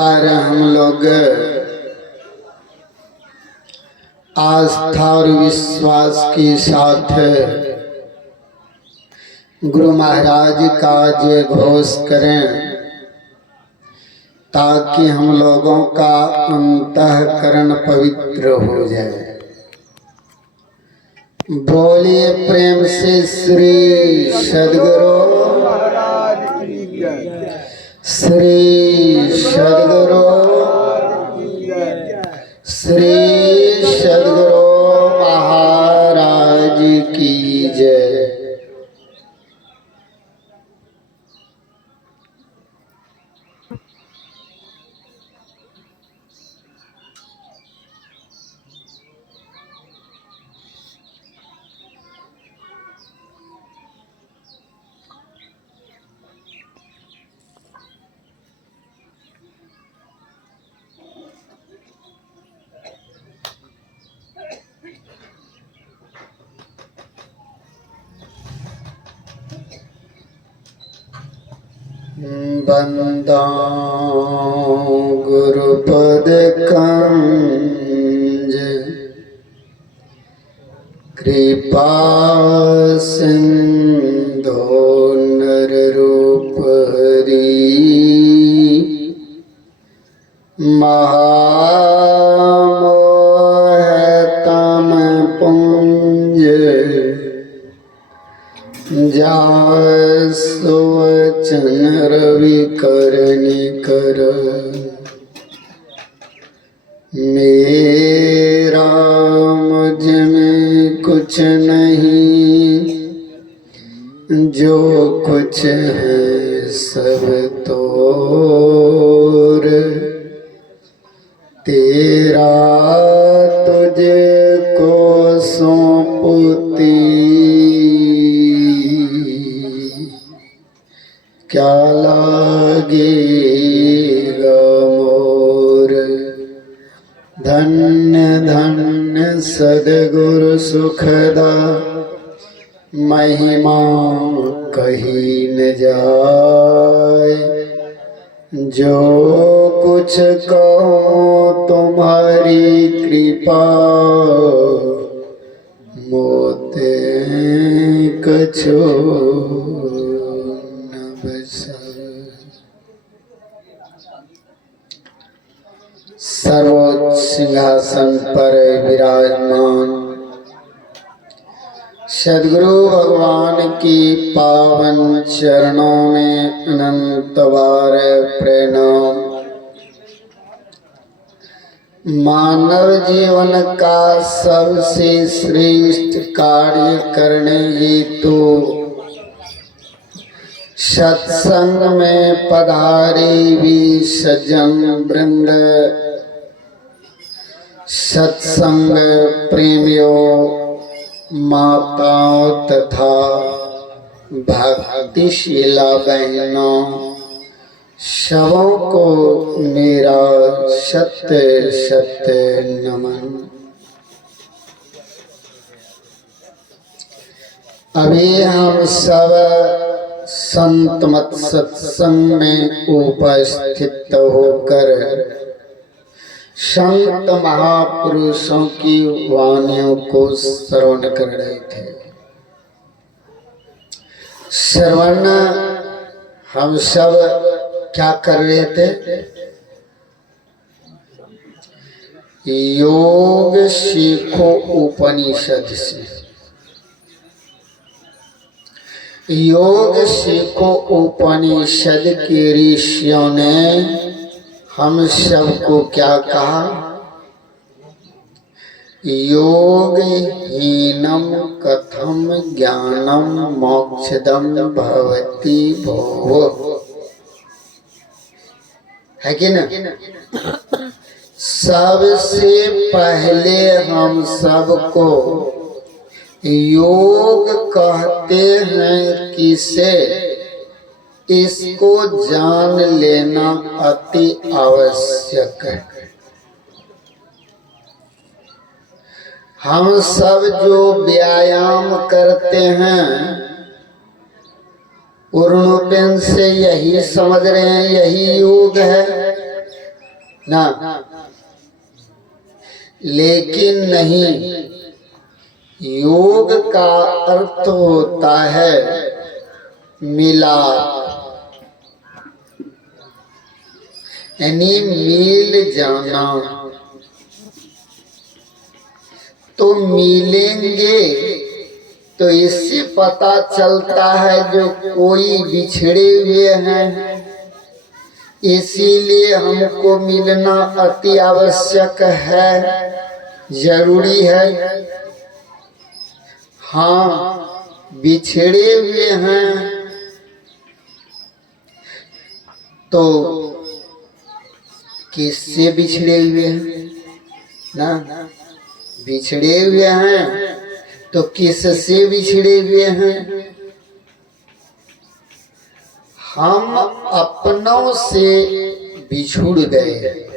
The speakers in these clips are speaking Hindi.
बार हम लोग आस्था और विश्वास के साथ गुरु महाराज का जय घोष करें ताकि हम लोगों का अंतःकरण पवित्र हो जाए। बोलिए प्रेम से श्री सद्गुरु महाराज की जय। श्री सद्गुरु श्री सद्गुरु महाराज की जय। बंदा गुरुपद कंज कृपा सिंधु नर रूप हरि महामोह तम पुंज जासु वचन रवि करनि कर मेरा मुझ में कुछ नहीं जो कुछ है सब तोर तेरा तुझे को सौंपती क्या लागेगा मोर। धन्य धन्य सद्गुरु सुखदा महिमा कही न जाए जो कुछ कहो तुम्हारी कृपा मोते कछो सर्वोच्च सिंहासन पर विराजमान सद्गुरु भगवान की पावन चरणों में अनंत बार प्रणाम। मानव जीवन का सबसे श्रेष्ठ कार्य करने हेतु सत्संग में पधारे भी सज्जन वृंद, सत्संग प्रेमियों, माताओं तथा भक्तिशीला बहनों, सबों को मेरा सत्य सत्य नमन। अभी हम सब संत मत सत्संग में उपस्थित होकर संत महापुरुषों की वाणियों को श्रवण कर रहे थे। श्रवण हम सब क्या कर रहे थे? योग सीखो उपनिषद से। योग सीखो उपनिषद के ऋषियों ने हम सबको क्या कहा? योग हीनम कथम ज्ञानम मोक्षदम भवति भोः, है कि ना? सबसे पहले हम सबको योग कहते हैं किसे? इसको जान लेना अति आवश्यक है। हम सब जो व्यायाम करते हैं पूर्णोपेन से यही समझ रहे हैं यही योग है, ना, लेकिन नहीं, योग का अर्थ होता है मिलाप, यानी मिल जाना। तो मिलेंगे तो इससे पता चलता है जो कोई बिछड़े हुए हैं, इसीलिए हमको मिलना अति आवश्यक है, जरूरी है। हाँ, बिछड़े हुए हैं तो किससे बिछड़े हुए हैं ना, बिछड़े हुए हैं तो किससे बिछड़े हुए हैं? हम अपनों से बिछुड़ गए,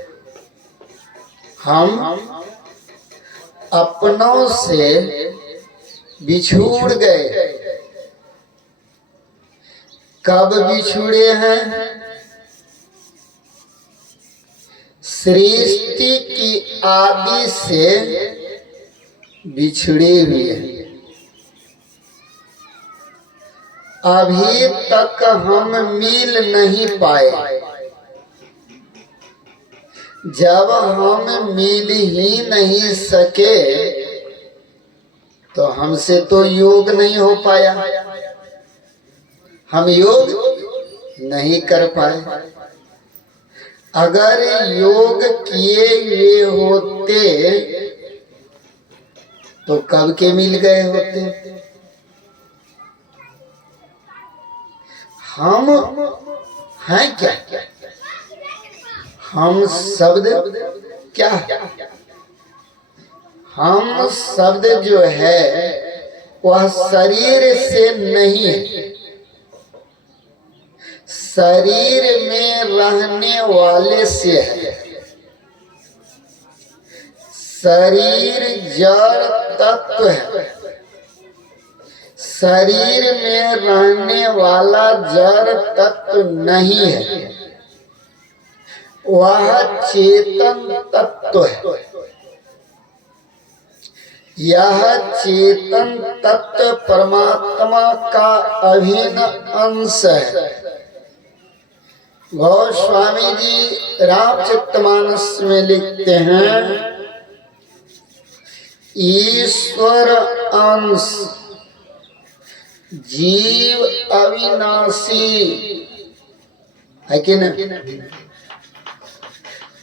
हम अपनों से बिछुड़ गए। कब बिछुड़े हैं? सृष्टि की आदि से बिछड़े हुए हैं। अभी तक हम मिल नहीं पाए। जब हम मिल ही नहीं सके तो हमसे तो योग नहीं हो पाया, हम योग नहीं कर पाए। अगर योग किए हुए होते तो कब के मिल गए होते। हम हैं क्या? हम शब्द क्या? हम शब्द जो है वह शरीर से नहीं है, शरीर में रहने वाले से है। शरीर जड़ तत्व है, शरीर में रहने वाला जड़ तत्व नहीं है, वह चेतन तत्व है। यह चेतन तत्व परमात्मा का अभिन्न अंश है। गोस्वामी जी रामचरितमानस में लिखते हैं, ईश्वर अंश जीव अविनाशी है कि नहीं?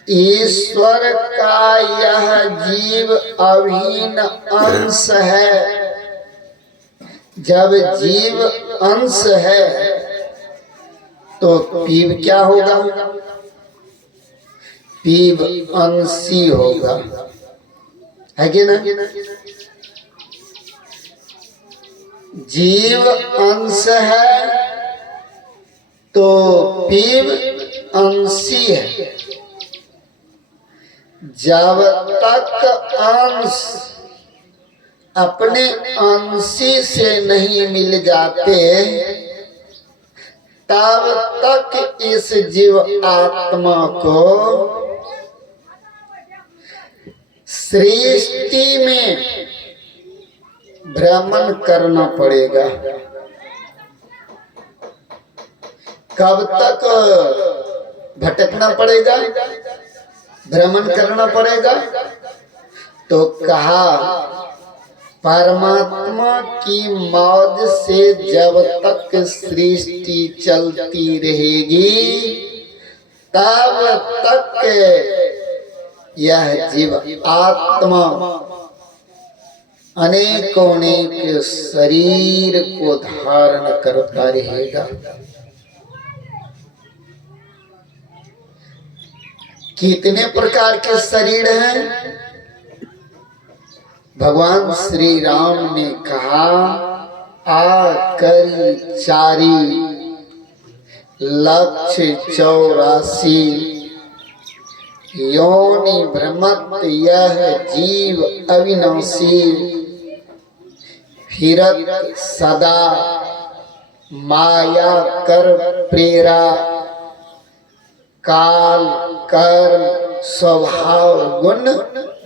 ईश्वर का यह जीव अभिन्न अंश है। जब जीव अंश है तो पीव क्या होगा? पीव अंशी होगा, है कि ना? जीव अंश है तो पीव अंशी है। जब तक अंश अपने अंशी से नहीं मिल जाते तब तक इस जीव आत्मा को सृष्टि में भ्रमण करना पड़ेगा। कब तक भटकना पड़ेगा? भ्रमण करना पड़ेगा। तो कहा परमात्मा की मौज से जब तक सृष्टि चलती रहेगी तब तक यह जीव आत्मा अनेकों अनेक शरीर को धारण करता रहेगा। कितने प्रकार के शरीर हैं? भगवान श्री राम ने कहा, आकर चारी 184 योनि भ्रमत यह जीव अविनाशी, फिरत सदा माया कर प्रेरा, काल कर्म स्वभाव गुण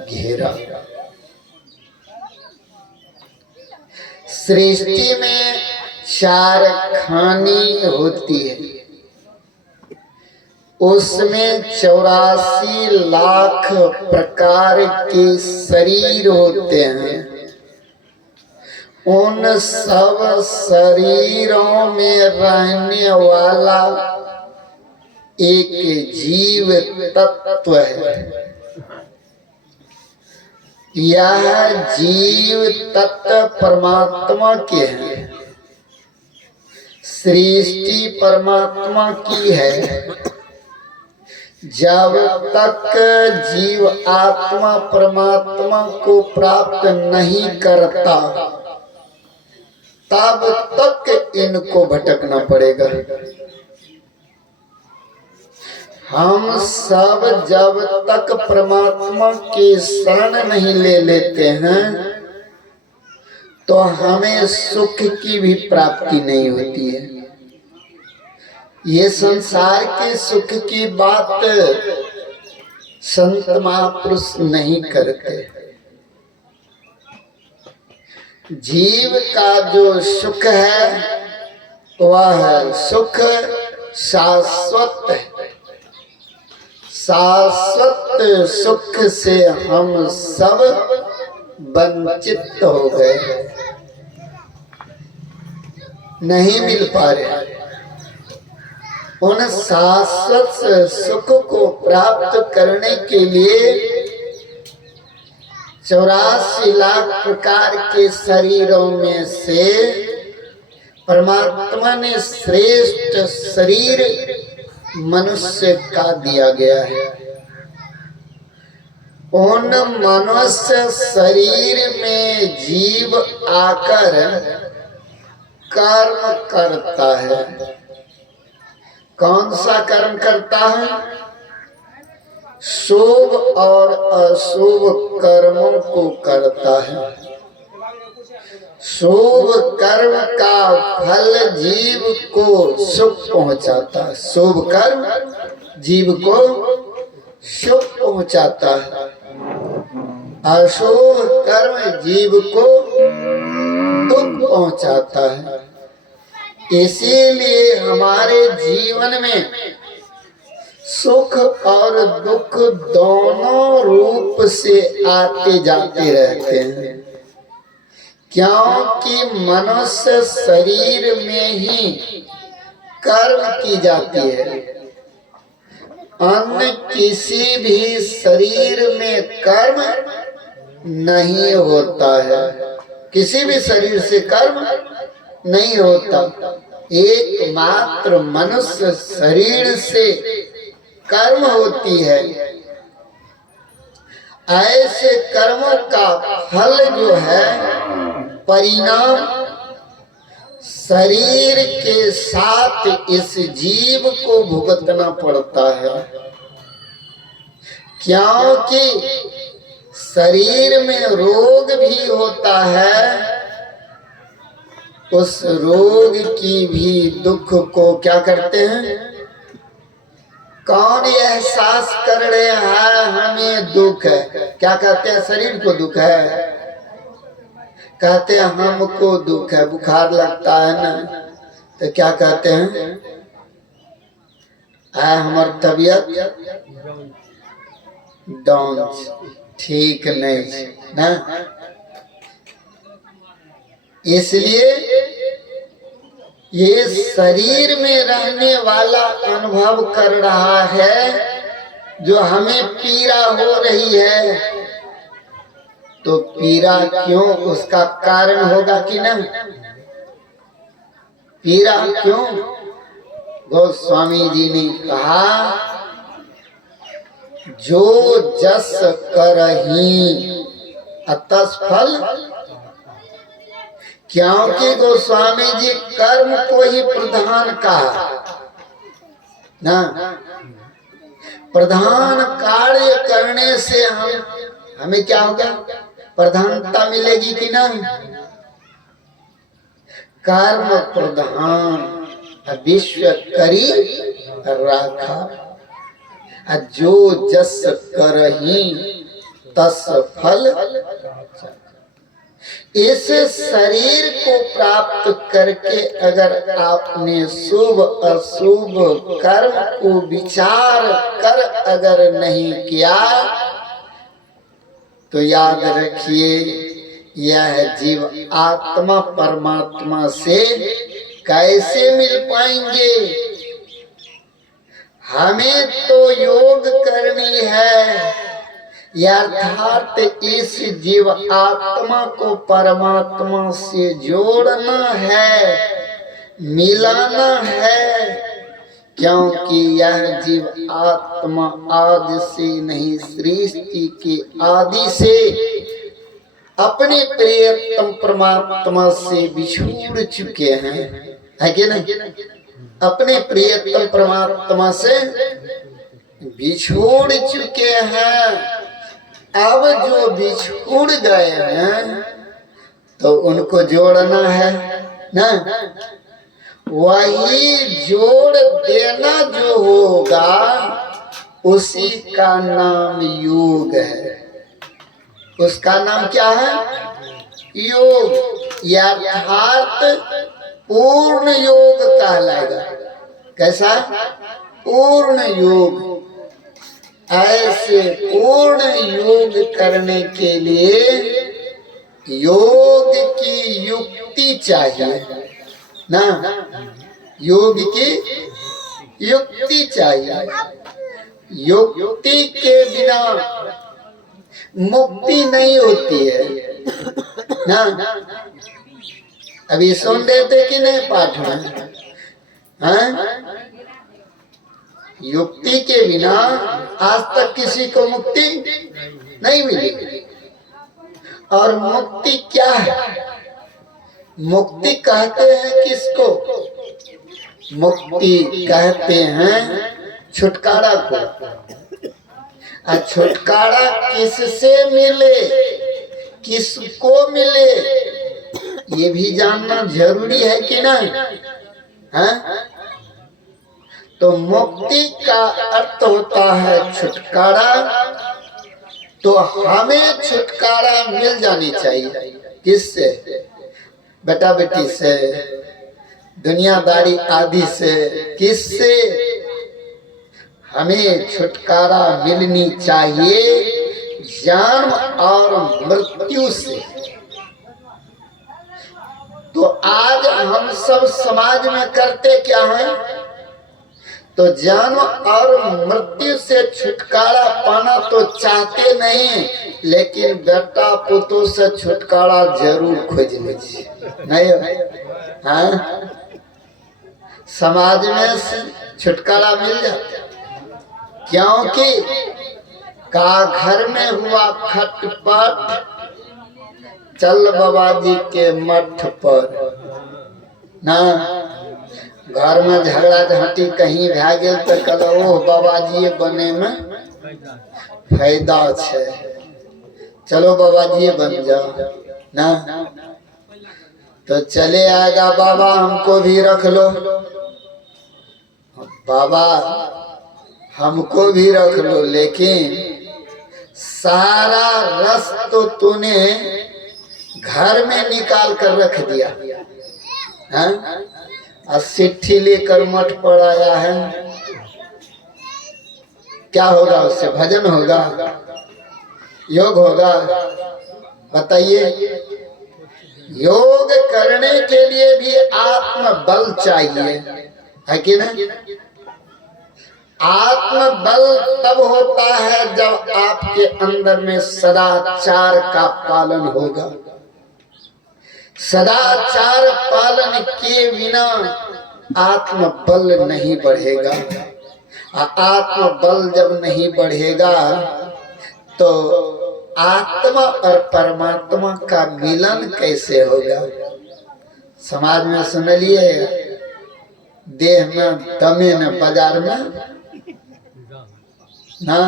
घेरा। सृष्टि में 4 खानी होती है, उसमें 84 लाख प्रकार के शरीर होते हैं। उन सब शरीरों में रहने वाला एक जीव तत्व है। यह जीव तत्व परमात्मा के हैं। सृष्टि परमात्मा की है। जब तक जीव आत्मा परमात्मा को प्राप्त नहीं करता तब तक इनको भटकना पड़ेगा। हम सब जब तक परमात्मा के शरण नहीं ले लेते हैं तो हमें सुख की भी प्राप्ति नहीं होती है। ये संसार के सुख की बात संत महापुरुष नहीं करते। जीव का जो सुख है वह सुख शाश्वत है। शाश्वत सुख से हम सब वंचित हो गए, नहीं मिल पा रहे। उन शाश्वत सुख को प्राप्त करने के लिए 84 लाख प्रकार के शरीरों में से परमात्मा ने श्रेष्ठ शरीर मनुष्य का दिया गया है। उन मनुष्य शरीर में जीव आकर कर्म करता है। कौन सा कर्म करता है? शुभ और अशुभ कर्मों को करता है। शुभ कर्म का फल जीव को सुख पहुंचाता है। शुभ कर्म जीव को सुख पहुंचाता है। अशुभ कर्म जीव को दुख पहुंचाता है। इसीलिए हमारे जीवन में सुख और दुख दोनों रूप से आते जाते रहते हैं, क्योंकि मनुष्य शरीर में ही कर्म की जाती है। अन्य किसी भी शरीर में कर्म नहीं होता है। किसी भी शरीर से कर्म नहीं होता। एकमात्र मनुष्य शरीर से कर्म होती है। ऐसे कर्मों का फल जो है, परिणाम शरीर के साथ इस जीव को भुगतना पड़ता है, क्योंकि शरीर में रोग भी होता है। उस रोग की भी दुख को क्या करते हैं? कौन एहसास कर रहे हैं हमें दुख है? क्या कहते हैं? शरीर को दुख है। कहते हैं हमको दुख है। बुखार लगता है ना तो क्या कहते हैं? हमारी तबीयत डाउन, ठीक नहीं ना। इसलिए ये शरीर में रहने वाला अनुभव कर रहा है। जो हमें पीड़ा हो रही है तो पीड़ा क्यों? उसका कारण होगा कि नहीं? पीड़ा क्यों? गोस्वामी जी ने कहा, जो जस करही अतस फल। क्योंकि गोस्वामी जी कर्म को ही प्रधान कहा ना। प्रधान कार्य करने से हमें क्या होगा? प्रधानता मिलेगी कि नहीं? कर्म प्रधान विश्व करी राखा। जो जस करही तस फल। इस शरीर को प्राप्त करके अगर आपने शुभ अशुभ कर्म को विचार कर अगर नहीं किया तो याद रखिए यह जीव आत्मा परमात्मा से कैसे मिल पाएंगे। हमें तो योग करनी है, अर्थात इस जीव आत्मा को परमात्मा से जोड़ना है, मिलाना है, क्योंकि यह जीव आत्मा आज से नहीं सृष्टि के आदि से अपने प्रियतम परमात्मा से बिछुड़ चुके हैं, है कि नहीं? अपने प्रियतम परमात्मा से बिछुड़ चुके हैं। अब जो बिछुड़ गए हैं तो उनको जोड़ना है ना। वही जोड़ देना जो होगा उसी का नाम योग है। उसका नाम क्या है? योग, अर्थात पूर्ण योग कहलाएगा। कैसा? पूर्ण योग। ऐसे पूर्ण योग करने के लिए योग की युक्ति चाहिए ना। योग की युक्ति चाहिए। युक्ति के बिना मुक्ति नहीं होती है ना। अभी सुन रहे थे कि नहीं पाठ में? हाँ? युक्ति के बिना आज तक किसी को मुक्ति नहीं मिली। और मुक्ति क्या है? मुक्ति कहते हैं किसको? मुक्ति कहते हैं छुटकारा को। छुटकारा किससे मिले, किसको मिले, ये भी जानना जरूरी है कि नहीं? हाँ? तो मुक्ति का अर्थ होता है छुटकारा। तो हमें छुटकारा मिल जानी चाहिए। किससे? बेटा बेटी से, दुनियादारी आदि से। किससे? हमें छुटकारा मिलनी चाहिए जन्म और मृत्यु से। तो आज हम सब समाज में करते क्या हैं? तो जन्म और मृत्यु से छुटकारा पाना तो चाहते नहीं, लेकिन बेटा पुतों से छुटकारा जरूर खोज लीजिए, नहीं? हाँ? समाज में छुटकारा मिल जाता, क्योंकि का घर में हुआ खटपट, चल बाबा जी के मठ पर ना। घर में झगड़ा झांटी कहीं भै गेल तो कहलो ओह बाबा जी बने में फायदा है, चलो बाबा जी बन जाओ ना। तो चले आएगा बाबा हमको भी रख लो, बाबा हमको भी रख लो, लेकिन सारा रस तो तूने घर में निकाल कर रख दिया। हाँ? और चिट्ठी लेकर मठ पर आया है, क्या होगा उससे? भजन होगा, योग होगा? बताइए। योग करने के लिए भी आत्म बल चाहिए, है कि नहीं? आत्म बल तब होता है जब आपके अंदर में सदाचार का पालन होगा। सदाचार पालन के बिना आत्म बल नहीं बढ़ेगा। आत्म बल जब नहीं बढ़ेगा तो आत्मा और परमात्मा का मिलन कैसे होगा? समाज में सुन लिए, देह में दमे न बाजार में ना।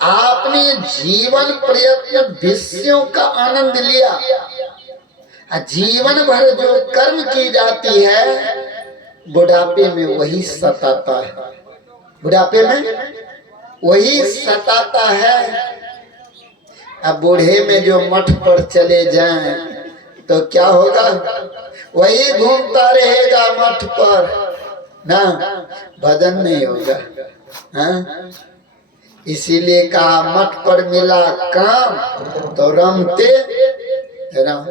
आपने जीवन प्रयत्न विषयों का आनंद लिया, जीवन भर जो कर्म की जाती है बुढ़ापे में वही सताता है। बुढ़ापे में वही सताता है। अब बूढ़े में जो मठ पर चले जाएं तो क्या होगा, वही घूमता रहेगा मठ पर ना, भजन नहीं होगा। हाँ? इसीलिए कहा मठ पर मिला काम तो रमते राम।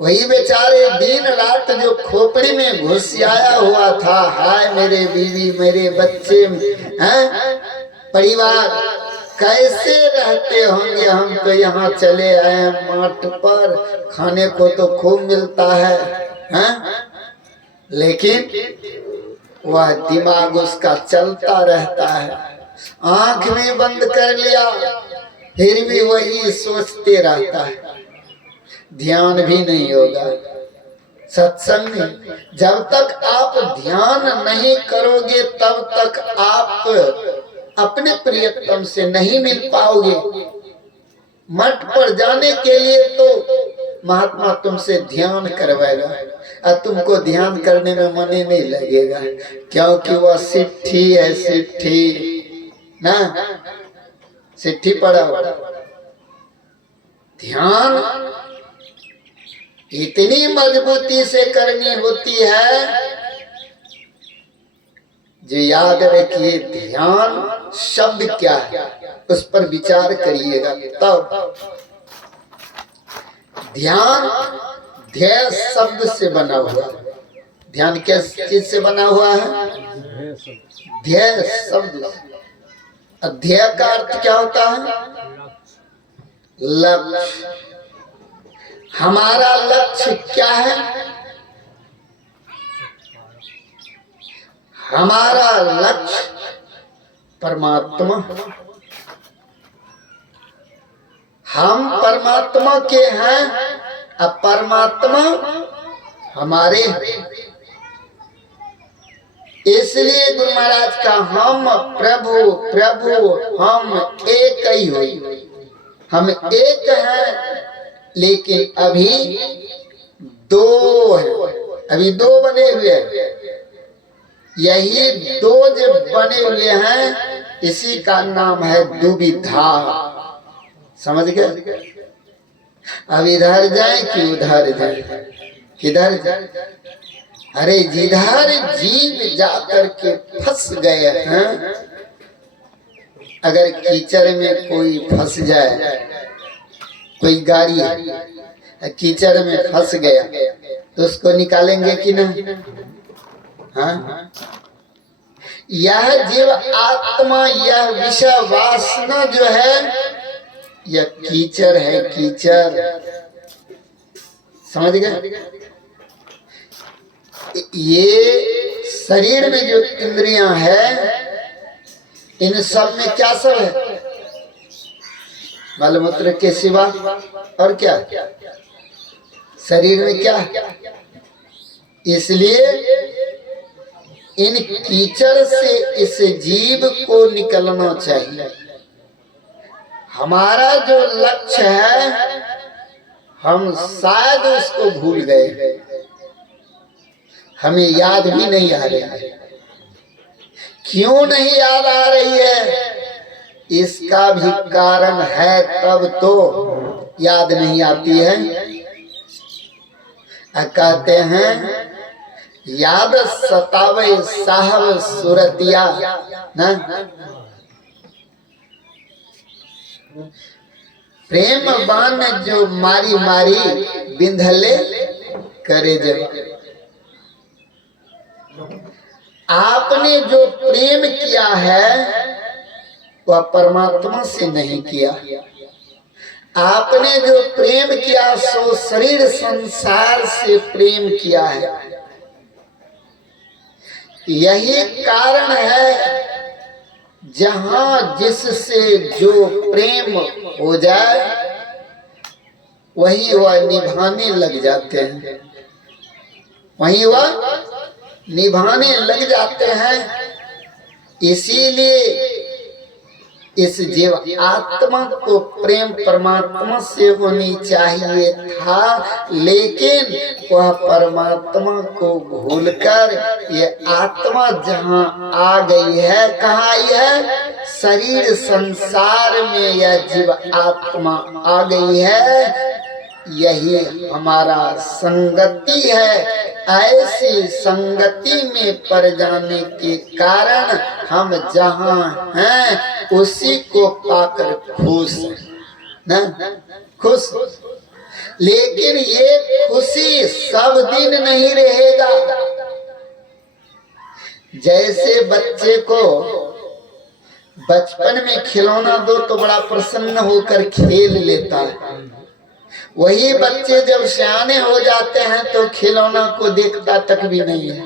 वही बेचारे दिन रात जो खोपड़ी में घुसियाया हुआ था, हाय मेरे बीवी मेरे बच्चे हैं, परिवार कैसे रहते होंगे, हम तो यहाँ चले आए मठ पर, खाने को तो खूब मिलता है, हैं? लेकिन वह दिमाग उसका चलता रहता है, आंख में बंद कर लिया फिर भी वही सोचते रहता है, ध्यान भी नहीं होगा। सत्संग में जब तक आप ध्यान नहीं करोगे तब तक आप अपने प्रियतम से नहीं मिल पाओगे। मठ पर जाने के लिए तो महात्मा तुमसे ध्यान करवाएगा और तुमको ध्यान करने में मन ही नहीं लगेगा, क्योंकि वह सिट्ठी है, सिट्ठी ना, सिट्ठी पड़ा हुआ। ध्यान इतनी मजबूती से करनी होती है, जो याद रखिए ध्यान शब्द क्या है उस पर विचार करिएगा। तब ध्यान ध्येय शब्द से बना हुआ, ध्यान किस चीज से बना हुआ है, ध्येय शब्द। ध्येय का अर्थ क्या होता है, लक्ष्य। हमारा लक्ष्य क्या है, हमारा लक्ष्य परमात्मा। हम परमात्मा के हैं, अब परमात्मा हमारे। इसलिए गुरु महाराज का हम प्रभु प्रभु हम एक ही हुई, हम एक हैं लेकिन अभी दो है, अभी दो बने हुए हैं। यही दो जब बने हुए हैं इसी का नाम है दुविधा। समझ गए? अब इधर जाए कि उधर जाए, किधर जाए? अरे जिधर जीव जाकर के फंस गए हैं, अगर कीचड़ में कोई फंस जाए, कोई गाड़ी कीचड़ में फंस गया तो उसको निकालेंगे कि नहीं? हाँ? यह जीव आत्मा, यह विषय वासना जो है, यह कीचड़ है, कीचड़। समझ गए? ये शरीर में जो इंद्रियां है, इन सब में क्या सब है, मलमूत्र के सिवा और क्या, शरीर में क्या? इसलिए इन कीचड़ से इस जीव को निकलना चाहिए। हमारा जो लक्ष्य है हम शायद उसको भूल गए, हमें याद भी नहीं आ रही है। क्यों नहीं याद आ रही है, इसका भी कारण है, तब तो याद नहीं आती है। कहते हैं याद सतावे साहब सुरतिया ना, प्रेम बाण जो मारी मारी बिंधले करे जब। आपने जो प्रेम किया है वह परमात्मा से नहीं किया, आपने जो प्रेम किया सो शरीर संसार से प्रेम किया है। यही कारण है जहां जिससे जो प्रेम हो जाए वही वह निभाने लग जाते हैं, वही वह निभाने लग जाते हैं। इसीलिए इस जीव आत्मा को प्रेम परमात्मा से होनी चाहिए था, लेकिन वह परमात्मा को भूलकर ये आत्मा जहाँ आ गई है, कहाँ आई है? शरीर संसार में यह जीव आत्मा आ गई है। यही हमारा संगति है। ऐसी संगति में पड़ जाने के कारण हम जहाँ हैं उसी को पाकर खुश न खुश। लेकिन ये खुशी सब दिन नहीं रहेगा। जैसे बच्चे को बचपन में खिलौना दो तो बड़ा प्रसन्न होकर खेल लेता है, वही बच्चे जब सियाने हो जाते हैं तो खिलौना को देखता तक भी नहीं है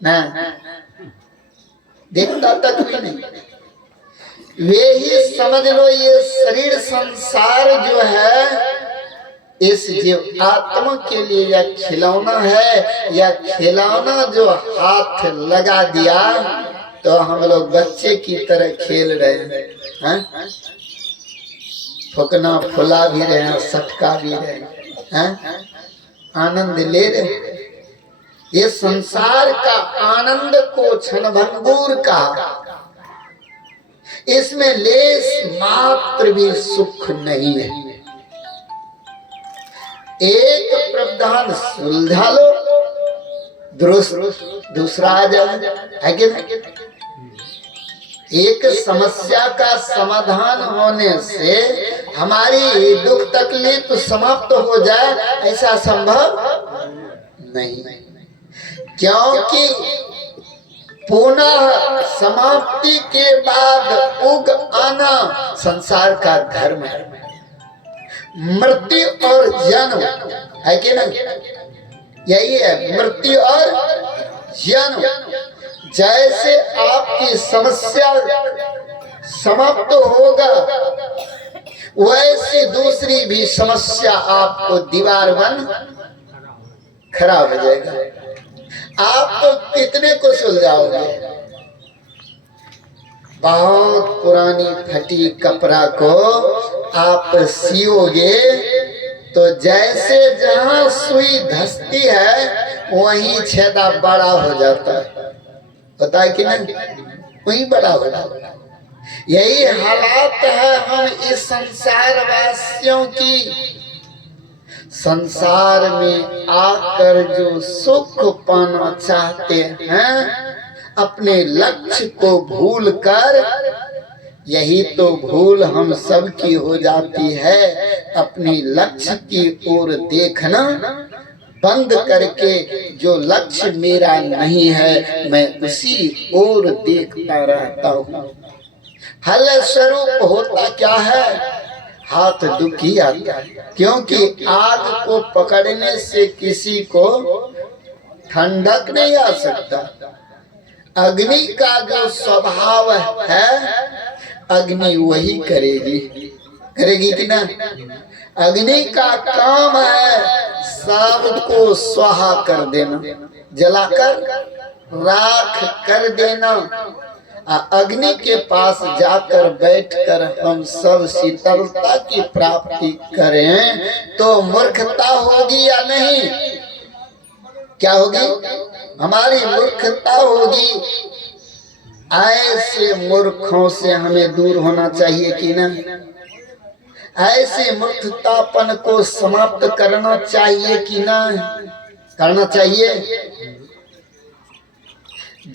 ना, देखता तक भी नहीं। वे ही समझ लो ये शरीर संसार जो है इस जीव आत्मा के लिए या खिलौना है, या खिलौना जो हाथ लगा दिया तो हम लोग बच्चे की तरह खेल रहे हैं, फुकना फुला भी रहे हैं, सटका भी रहे हैं, आनंद ले रहे। ये संसार का आनंद को क्षणभंगुर का, इसमें लेस मात्र भी सुख नहीं है। एक प्रावधान सुलझा लो, दूसरा आ जाए। एक समस्या का समाधान होने से हमारी दुख तकलीफ समाप्त हो जाए, ऐसा संभव नहीं, क्योंकि पुनः समाप्ति के बाद उग आना संसार का धर्म है। मृत्यु और जन्म है कि नहीं? यही है मृत्यु और जन्म। जैसे आपकी समस्या समाप्त होगा वैसी दूसरी भी समस्या आपको दीवार बन खड़ा हो जाएगा। आप तो कितने को सुलझाओगे? बहुत पुरानी फटी कपड़ा को आप सियोगे तो जैसे जहां सुई धसती है वहीं छेदा बड़ा हो जाता है, पता है कि नहीं? वहीं बड़ा हो जाता है। यही हालात है हम इस संसार वासियों की। संसार में आकर जो सुख पाना चाहते हैं अपने लक्ष्य को भूल कर, यही तो भूल हम सब की हो जाती है। अपने लक्ष्य की ओर देखना बंद करके जो लक्ष्य मेरा नहीं है मैं उसी ओर देखता रहता हूँ। हल स्वरूप होता क्या है? हाथ दुखी आता है, क्योंकि आग को पकड़ने से किसी को ठंडक नहीं आ सकता। अग्नि का जो स्वभाव है अग्नि वही करेगी, करेगी कि ना? अग्नि का काम है सबको स्वाहा कर देना, जलाकर राख कर देना। अग्नि के पास जाकर बैठकर हम सब शीतलता की प्राप्ति करें तो मूर्खता होगी या नहीं? क्या होगी? हमारी मूर्खता होगी। ऐसे मूर्खों से हमें दूर होना चाहिए कि ना? ऐसे मूर्खतापन को समाप्त करना चाहिए कि ना? करना चाहिए।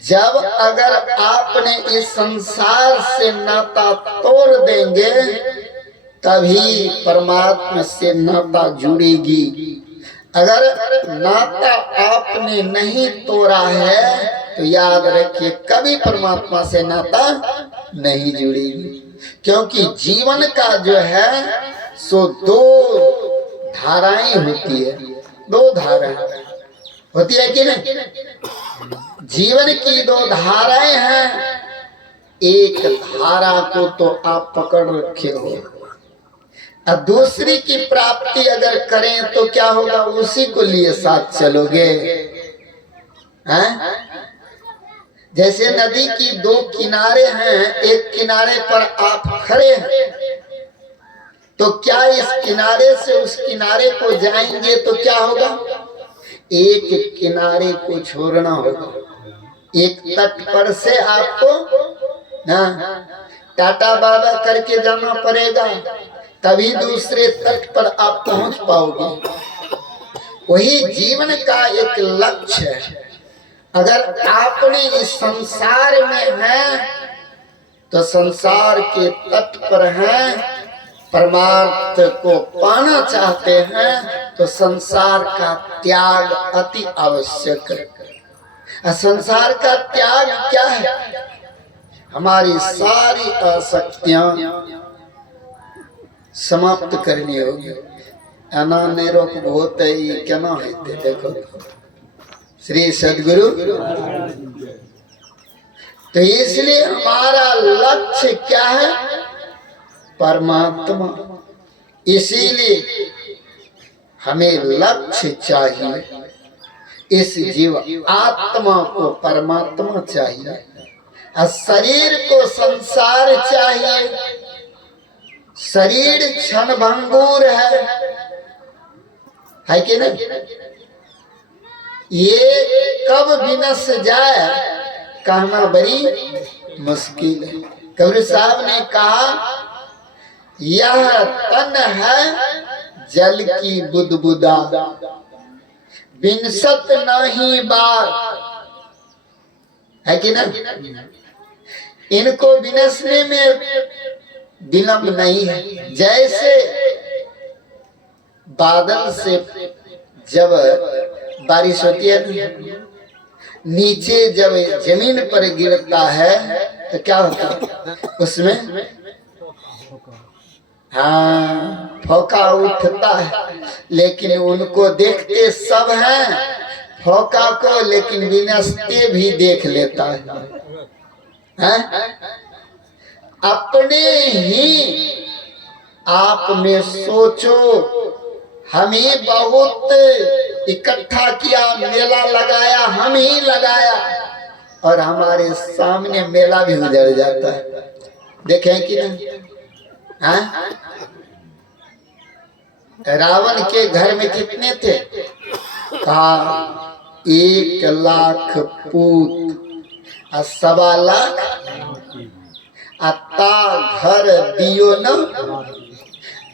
जब अगर आपने इस संसार से नाता तोड़ देंगे तभी परमात्मा से नाता जुड़ेगी। अगर नाता आपने नहीं तोड़ा है तो याद रखिए कभी परमात्मा से नाता नहीं जुड़ेगी। क्योंकि जीवन का जो है सो दो धाराएं होती है, दो धाराएं होती है कि नहीं? जीवन की दो धाराएं हैं। एक धारा को तो आप पकड़ रखे हो, अब दूसरी की प्राप्ति अगर करें तो क्या होगा? उसी को लिए साथ चलोगे हैं? जैसे नदी की दो किनारे हैं, एक किनारे पर आप खड़े हैं, तो क्या इस किनारे से उस किनारे को जाएंगे तो क्या होगा? एक किनारे को छोड़ना होगा। एक तट पर से आपको ना टाटा बाबा करके जाना पड़ेगा, तभी दूसरे तट पर आप पहुंच पाओगे। वही जीवन का एक लक्ष्य है। अगर आपने इस संसार में हैं तो संसार के तट पर हैं, परमार्थ को पाना चाहते हैं तो संसार का त्याग अति आवश्यक है। संसार का त्याग क्या है? हमारी सारी आसक्तियां समाप्त करनी होगी। अनानेरो को बहुत ही क्या है देखो श्री सद्गुरु। तो इसलिए हमारा लक्ष्य क्या है? परमात्मा। इसीलिए हमें लक्ष्य चाहिए। इस जीव आत्मा को परमात्मा चाहिए और शरीर को संसार चाहिए। शरीर क्षण भंगुर है कि नहीं? ये कब विनश जाए कहना बड़ी मुश्किल है। कबीर साहब ने कहा, यह तन है जल की बुदबुदा, विनसत नहीं बार, है कि ना? इनको विनसने में विलंब नहीं है। जैसे बादल से जब बारिश होती है, नीचे जब जमीन पर गिरता है तो क्या होता है? उसमें हाँ फोका उठता है, लेकिन उनको देखते सब हैं फोका को, लेकिन विनसते भी देख लेता है। अपने ही आप में सोचो, हमें बहुत इकट्ठा किया, मेला लगाया, हम ही लगाया, और हमारे सामने मेला भी उजड़ जाता है। देखें कि नहीं? हाँ? रावण के घर में कितने थे? कहा 1 लाख पूत और 1.25 लाख अता घर दियो न।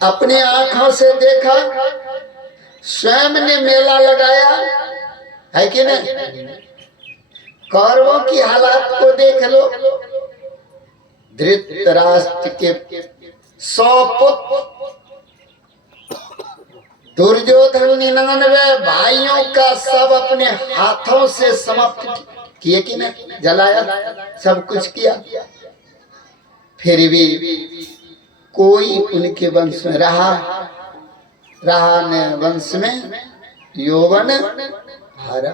अपने आंखों से देखा, स्वयं ने मेला लगाया, है कि नहीं? कौरवों की हालात को देख लो। धृतराष्ट्र के 100 पुत्र, दुर्योधन 99 भाइयों का सब अपने हाथों से समाप्त किए कि नहीं? जलाया, सब कुछ किया, फिर भी कोई उनके वंश में रहा ने वंश में यौवन हारा।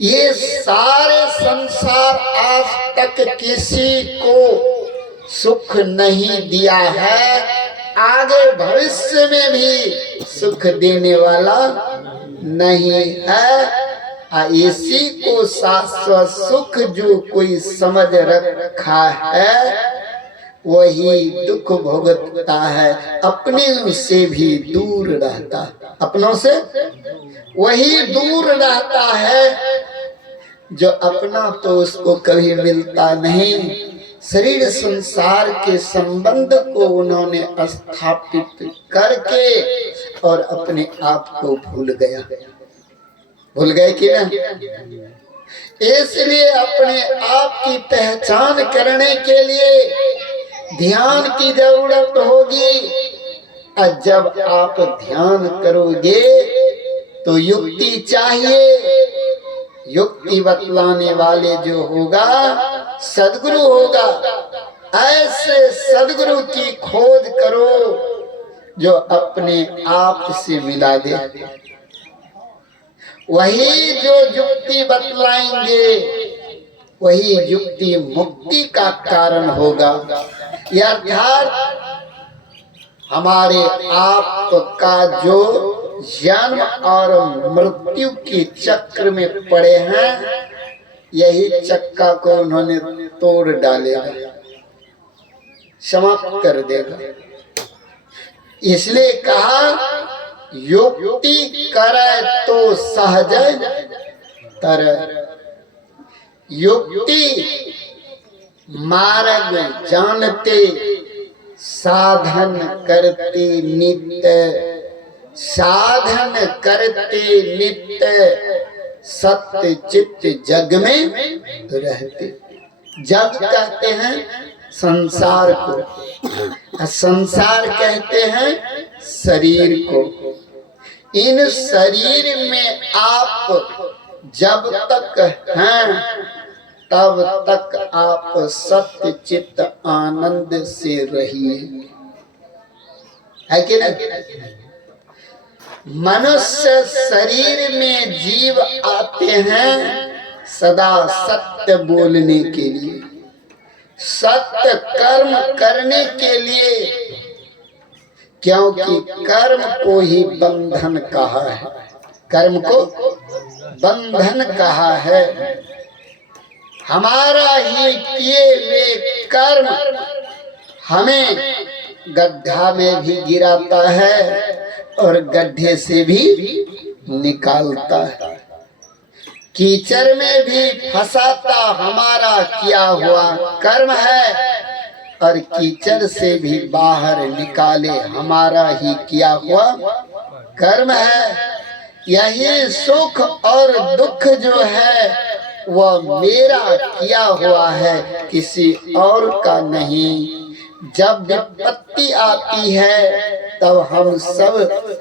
ये सारे संसार आज तक किसी को सुख नहीं दिया है, आगे भविष्य में भी सुख देने वाला नहीं है। इसी को शाश्वत सुख जो कोई समझ रखा है वही दुख भोगता है, अपने से भी दूर रहता, अपनों से वही दूर रहता है। जो अपना तो उसको कभी मिलता नहीं। शरीर संसार के संबंध को उन्होंने स्थापित करके और अपने आप को भूल गए कि नहीं? इसलिए अपने आप की पहचान करने के लिए ध्यान की जरूरत होगी। और जब आप ध्यान करोगे तो युक्ति चाहिए। युक्ति बतलाने वाले जो होगा सदगुरु होगा। ऐसे सदगुरु की खोज करो जो अपने आप से मिला दे। वही जो युक्ति बतलाएंगे वही युक्ति मुक्ति का कारण होगा। अर्थात हमारे आप का जो जन्म और मृत्यु के चक्र में पड़े हैं यही चक्का को उन्होंने तोड़ डालेगा, समाप्त कर देगा। इसलिए कहा युक्ति करे तो सहज तर, युक्ति मार्ग जानते साधन करते नित्य, साधन करते नित्य सत्य चित्त जग में रहते। जग कहते हैं संसार को, संसार कहते हैं शरीर को। इन शरीर में आप जब तक हैं तब तक आप सत्य चित्त आनंद से रहिए, है कि नहीं? मनुष्य शरीर में जीव आते हैं सदा सत्य बोलने के लिए, सत्य कर्म करने के लिए, क्योंकि कर्म को ही बंधन कहा है, कर्म को बंधन कहा है। हमारा ही किए हुए कर्म हमें गड्ढा में भी गिराता है और गड्ढे से भी निकालता है, कीचड़ में भी फंसाता हमारा किया हुआ कर्म है, और कीचड़ से भी बाहर निकाले हमारा ही किया हुआ कर्म है। यही सुख और दुख जो है वह मेरा किया हुआ है, किसी और का नहीं। जब विपत्ति आती है तब हम सब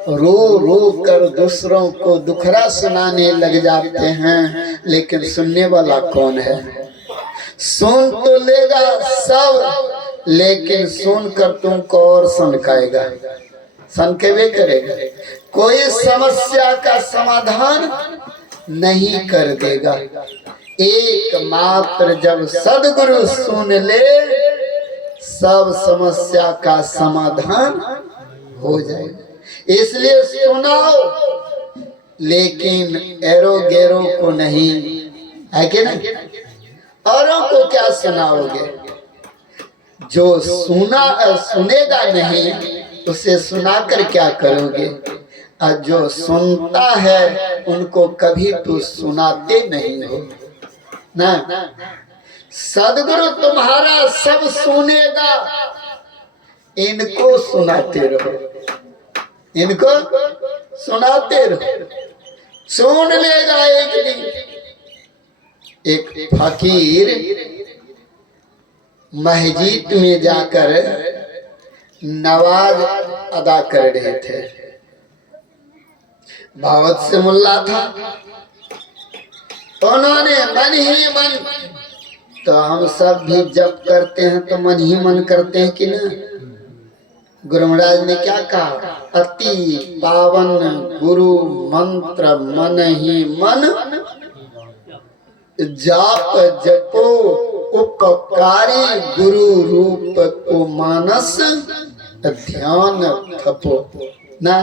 रो रो कर दूसरों को दुखड़ा सुनाने लग जाते हैं, लेकिन सुनने वाला कौन है? सुन तो लेगा सब, लेकिन सुनकर तुमको और सनकाएगा, सनकेवे करेगा, कोई समस्या का समाधान नहीं कर देगा। एकमात्र जब सद्गुरु सुन ले सब समस्या का समाधान हो जाएगा। इसलिए सुनाओ, लेकिन एरो गेरो को नहीं, है कि नहीं? औरों को क्या सुनाओगे? जो सुनेगा नहीं उसे सुनाकर क्या करोगे? और जो सुनता है उनको कभी तो सुनाते नहीं हो ना। सदगुरु तुम्हारा सब सुनेगा, इनको सुनाते रहो, इनको सुनाते रहो, सुन लेगा एक दिन। एक फकीर मस्जिद में जाकर नवाज अदा कर रहे थे, बहुत से मुल्ला था, उन्होंने मन ही मन, तो हम सब भी जब करते हैं तो मन ही मन करते हैं कि ना? गुरु महाराज ने क्या कहा? अति पावन गुरु मंत्र मन ही मन, जाप जपो उपकारी गुरु रूप को मानस ध्यान थपो ना।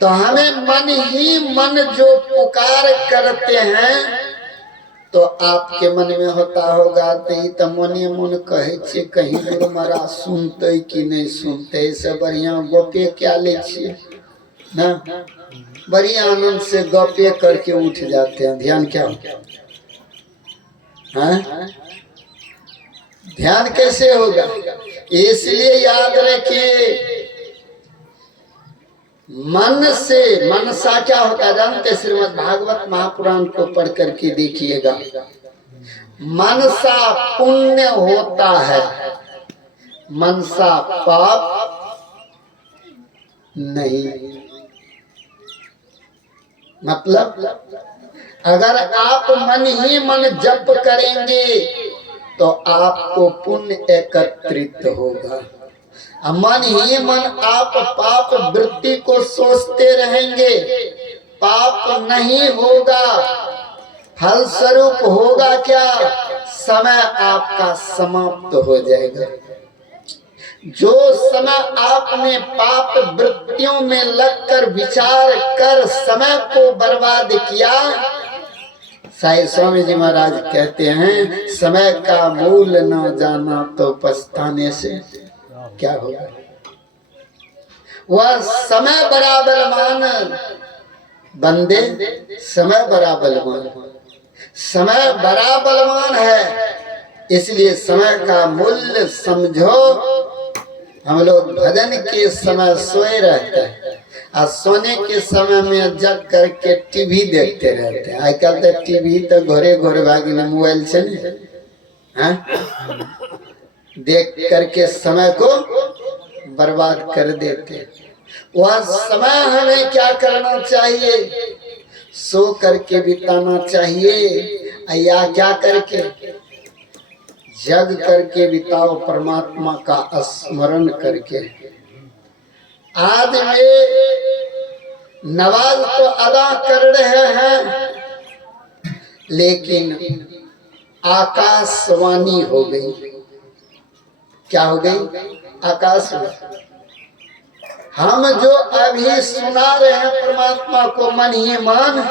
तो हमें मन ही मन जो पुकार करते हैं, तो आपके मन में होता होगा तो मने मन कहे छे कहीं गुरु महाराज सुनते कि नहीं सुनते, से बढ़िया गोपे क्या ले छिए ना, बड़ी आनंद से गपे करके उठ जाते हैं। ध्यान क्या हो? हाँ? ध्यान कैसे होगा? इसलिए याद रखिए, मन से, मनसा क्या होता है जानते? श्रीमद् भागवत महापुराण को पढ़ करके देखिएगा। मनसा पुण्य होता है, मनसा पाप नहीं। मतलब अगर आप मन ही मन जप करेंगे तो आपको पुण्य एकत्रित होगा। मन ही मन आप पाप वृत्ति को सोचते रहेंगे, पाप नहीं होगा। फलस्वरूप होगा क्या? समय आपका समाप्त हो जाएगा। जो समय आपने पाप वृत्तियों में लगकर विचार कर समय को बर्बाद किया, साईं स्वामी जी महाराज कहते हैं, समय का मूल न जाना तो पछताने से क्या होगा। वह समय बराबर मान बंदे, समय बराबर मान, समय बराबर मान है, इसलिए समय का मूल्य समझो। हम लोग भजन के समय सोए रहते हैं और सोने के समय में जग करके टीवी देखते रहते हैं। आजकल तो टीवी तो घोरे घोरे भागी मोबाइल से नहीं, देख करके समय को बर्बाद कर देते। वह समय हमें क्या करना चाहिए? सो करके बिताना चाहिए या क्या करके? जग करके बिताओ, परमात्मा का स्मरण करके। आज वे नमाज तो अदा कर रहे हैं, लेकिन आकाशवाणी हो गई। क्या हो गई? आकाशवाणी। हम जो अभी सुना रहे हैं परमात्मा को मन ही मन,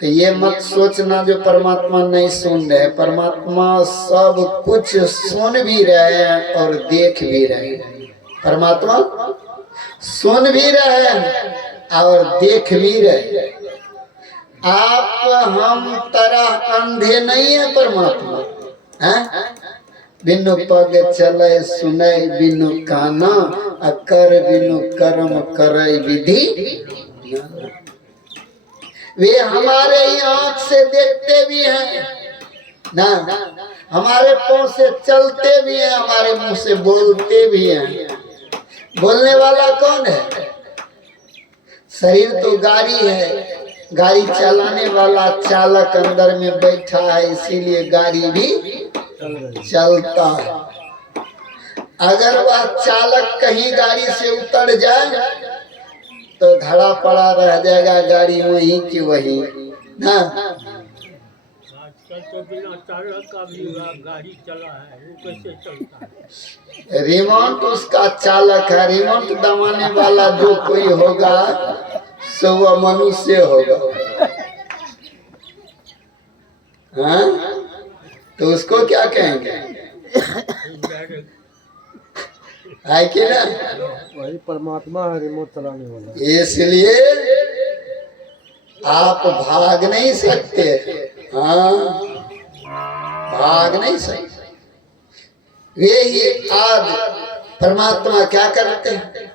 तो ये मत सोचना जो परमात्मा नहीं सुन रहे। परमात्मा सब कुछ सुन भी रहे हैं और देख भी रहे हैं। परमात्मा सुन भी रहे हैं और देख भी रहे हैं। आप हम तरह अंधे नहीं है परमात्मा है। बिनु पग चले सुने बिनु काना, अकर बिनु कर्म करे विधि। वे हमारे ही आंख से देखते भी हैं ना, हमारे पांव से चलते भी हैं, हमारे मुंह से बोलते भी हैं। बोलने वाला कौन है? शरीर तो गाड़ी है, गाड़ी चलाने वाला चालक अंदर में बैठा है, इसीलिए गाड़ी भी चलता है। अगर वह चालक कहीं गाड़ी से उतर जाए तो धड़ा पड़ा रह जाएगा गाड़ी वहीं की वहीं ना। आजकल तो बिना चालक का भी गाड़ी चला है, वो कैसे चलता है? रिमोट उसका चालक है, रिमोट दबाने वाला जो कोई होगा सो वह मनुष्य होगा। हाँ? तो उसको क्या कहेंगे? है कि ना? वही परमात्मा है रिमोट चलाने वाला। इसलिए आप भाग नहीं सकते। हाँ, भाग नहीं सकते। वे ही आज परमात्मा क्या करते हैं?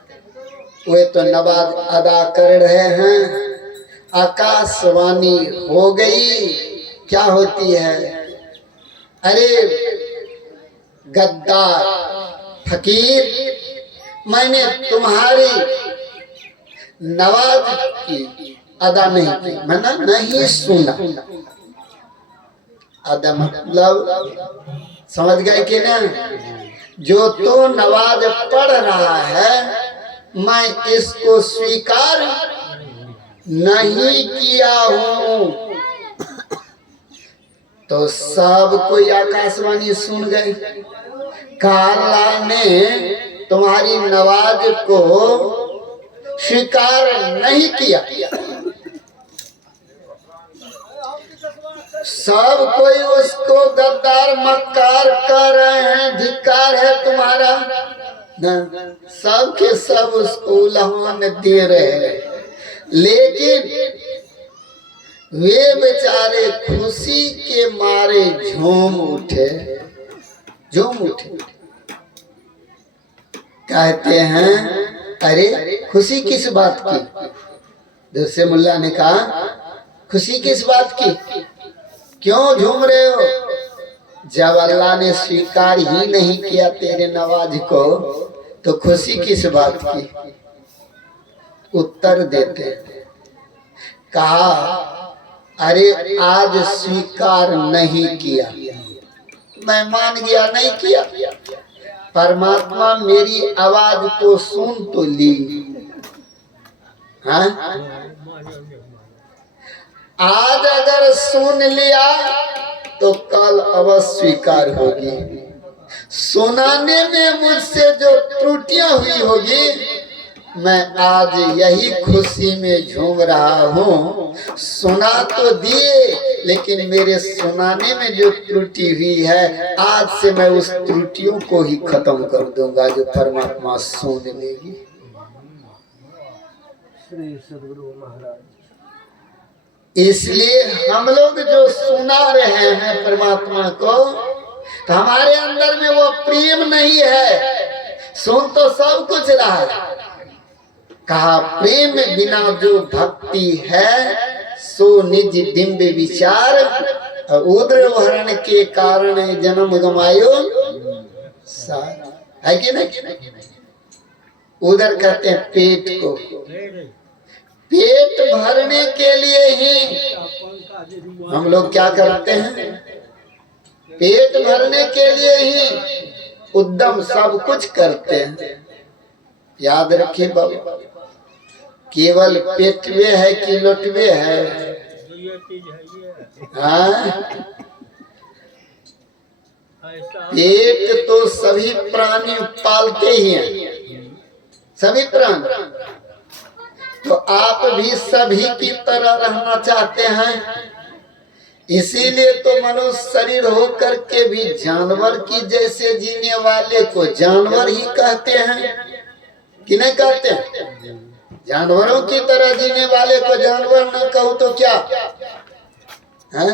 वे तो नमाज अदा कर रहे हैं। आकाशवाणी हो गई। क्या होती है? अरे गद्दार फकीर, मैंने तुम्हारी नवाज की अदा नहीं की, मैंने नहीं सुना। अदा मतलब समझ गए कि ना? जो तो नवाज पढ़ रहा है मैं इसको स्वीकार नहीं किया हूँ, तो सब कोई आकाशवाणी सुन गए। काला ने तुम्हारी नवाज को स्वीकार नहीं किया। सब कोई उसको गद्दार मक्कार कर रहे हैं, धिक्कार है तुम्हारा ना। सब के सब उसको उल्हान दे रहे हैं, लेकिन वे बेचारे खुशी के मारे झूम उठे। कहते हैं अरे खुशी किस बात की? दूसरे मुल्ला ने कहा खुशी किस बात की? क्यों झूम रहे हो? जब अल्लाह ने स्वीकार ही नहीं किया तेरे नवाज को, तो खुशी किस बात की? उत्तर देते कहा अरे आज स्वीकार नहीं किया, मैं मान गया नहीं किया। परमात्मा मेरी आवाज को सुन तो ली। हाँ? आज अगर सुन लिया तो कल अवश्य स्वीकार होगी। सुनाने में मुझसे जो त्रुटियां हुई होगी मैं आज यही खुशी में झूम रहा हूँ। सुना तो दिए, लेकिन मेरे सुनाने में जो त्रुटि हुई है, आज से मैं उस त्रुटियों को ही खत्म कर दूंगा जो परमात्मा सुन लेगी। श्री सदगुरु महाराज। इसलिए हम लोग जो सुना रहे हैं परमात्मा को, तो हमारे अंदर में वो प्रेम नहीं है। सुन तो सब कुछ रहा है, कहा प्रेम बिना जो भक्ति है सो निज डिम्ब विचार, उद्र वरण के कारण जन्म गमायो सार। है कि नहीं? उधर कहते हैं पेट को, पेट भरने के लिए ही हम लोग क्या करते हैं? पेट भरने के लिए ही उद्यम सब कुछ करते हैं। याद रखिए बाबू, केवल पेटवे है कि लोटवे है? हाँ, पेट तो सभी प्राणी पालते ही हैं, सभी प्राणी। तो आप भी सभी की तरह रहना चाहते हैं, इसीलिए तो मनुष्य शरीर होकर के भी जानवर की जैसे जीने वाले को जानवर ही कहते हैं कि नहीं कहते हैं? जानवरों की तरह जीने वाले को जानवर न कहूं तो क्या है?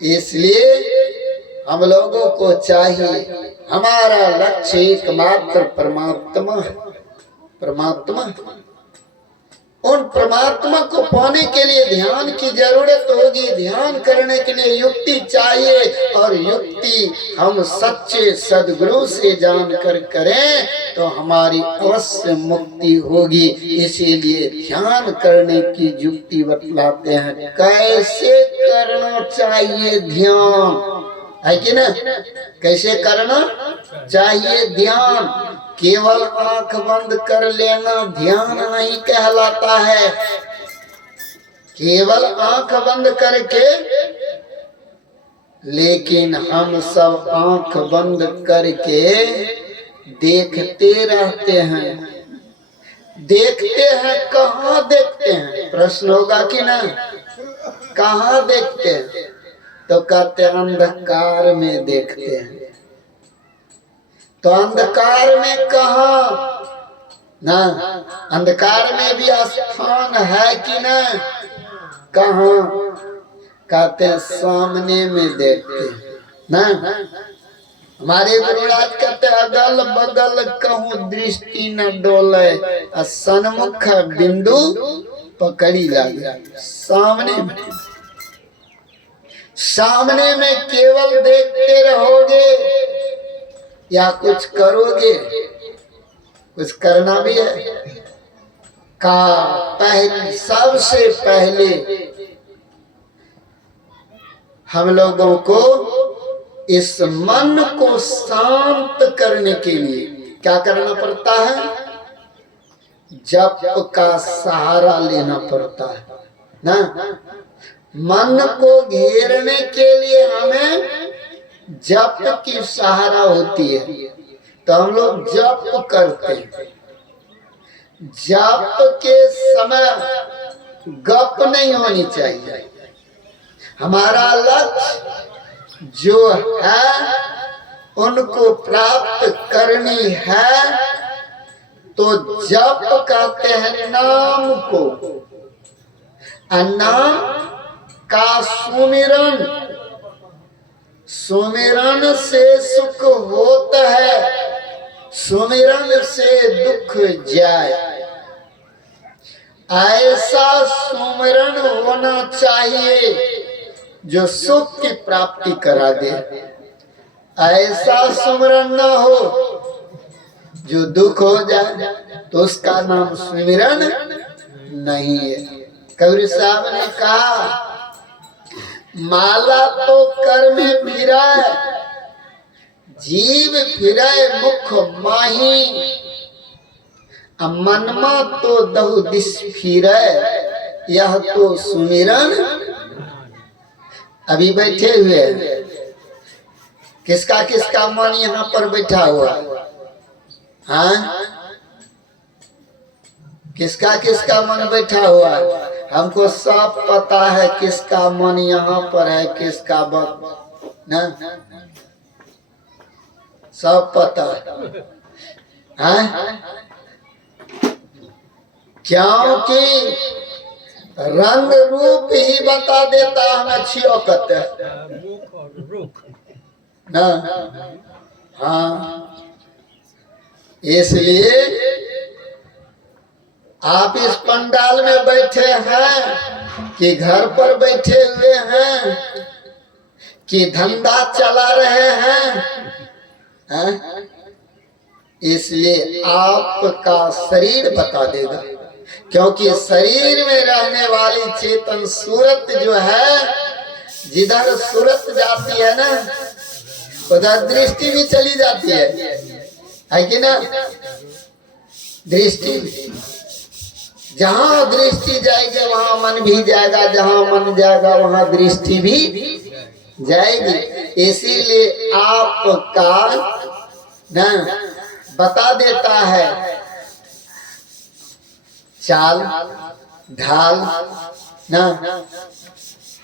इसलिए हम लोगों को चाहिए, हमारा लक्ष्य एकमात्र परमात्मा, परमात्मा। उन परमात्मा को पाने के लिए ध्यान की जरूरत होगी। ध्यान करने के लिए युक्ति चाहिए, और युक्ति हम सच्चे सदगुरु से जानकर करें तो हमारी अवश्य मुक्ति होगी। इसीलिए ध्यान करने की युक्ति बतलाते हैं, कैसे करना चाहिए ध्यान, है कि ना? कैसे करना चाहिए ध्यान? केवल आंख बंद कर लेना ध्यान नहीं कहलाता है। केवल आंख बंद करके, लेकिन हम सब आंख बंद करके देखते रहते हैं। देखते हैं, कहाँ देखते हैं? प्रश्न होगा कि ना, कहाँ देखते हैं? तो कहते हैं अंधकार में देखते हैं। तो अंधकार में कहा ना? अंधकार में भी स्थान है कि ना? कहा? कहते हैं सामने में देखते हैं ना। हमारे गुरुराज कहते हैं अगल बगल कहूँ दृष्टि न डोले, सन्मुख बिंदु पकड़ी लागे। सामने में, सामने में केवल देखते रहोगे या कुछ करोगे? कुछ करना भी है। पहले, सबसे पहले हम लोगों को इस मन को शांत करने के लिए क्या करना पड़ता है? जप का सहारा लेना पड़ता है ना। मन को घेरने के लिए हमें जप की सहारा होती है, तो हम लोग जप करते हैं। जप के समय गप नहीं होनी चाहिए। हमारा लक्ष्य जो है उनको प्राप्त करनी है, तो जप कहते हैं नाम को। नाम का सुमिरन, सुमिरन से सुख होता है, सुमिरन से दुख जाए। ऐसा सुमिरन होना चाहिए जो सुख की प्राप्ति करा दे। ऐसा सुमिरन ना हो जो दुख हो जाए, तो उसका नाम सुमिरन नहीं है। कबीर साहब ने कहा माला तो कर में फिराए, जीव फिराए मुख माही, मनमा तो दहु दिस फिरे, यह तो सुमिरन। अभी बैठे हुए किसका किसका मन यहाँ पर बैठा हुआ? हाँ, किसका किसका मन बैठा हुआ है? हमको सब पता है किसका मन यहाँ पर है, किसका ना सब पता है। क्योंकि रंग रूप ही बता देता है हमें अच्छी औकत मुख और रुख। ना। हाँ, इसलिए आप इस पंडाल में बैठे हैं कि घर पर बैठे हुए हैं कि धंधा चला रहे हैं? इसलिए आपका शरीर बता देगा, क्योंकि शरीर में रहने वाली चेतन सूरत जो है, जिधर सूरत जाती है ना उधर दृष्टि भी चली जाती है कि ना? दृष्टि जहाँ दृष्टि जाएगी वहाँ मन भी जाएगा, जहाँ मन जाएगा वहाँ दृष्टि भी जाएगी। इसीलिए आपका ना बता देता है चाल ढाल ना,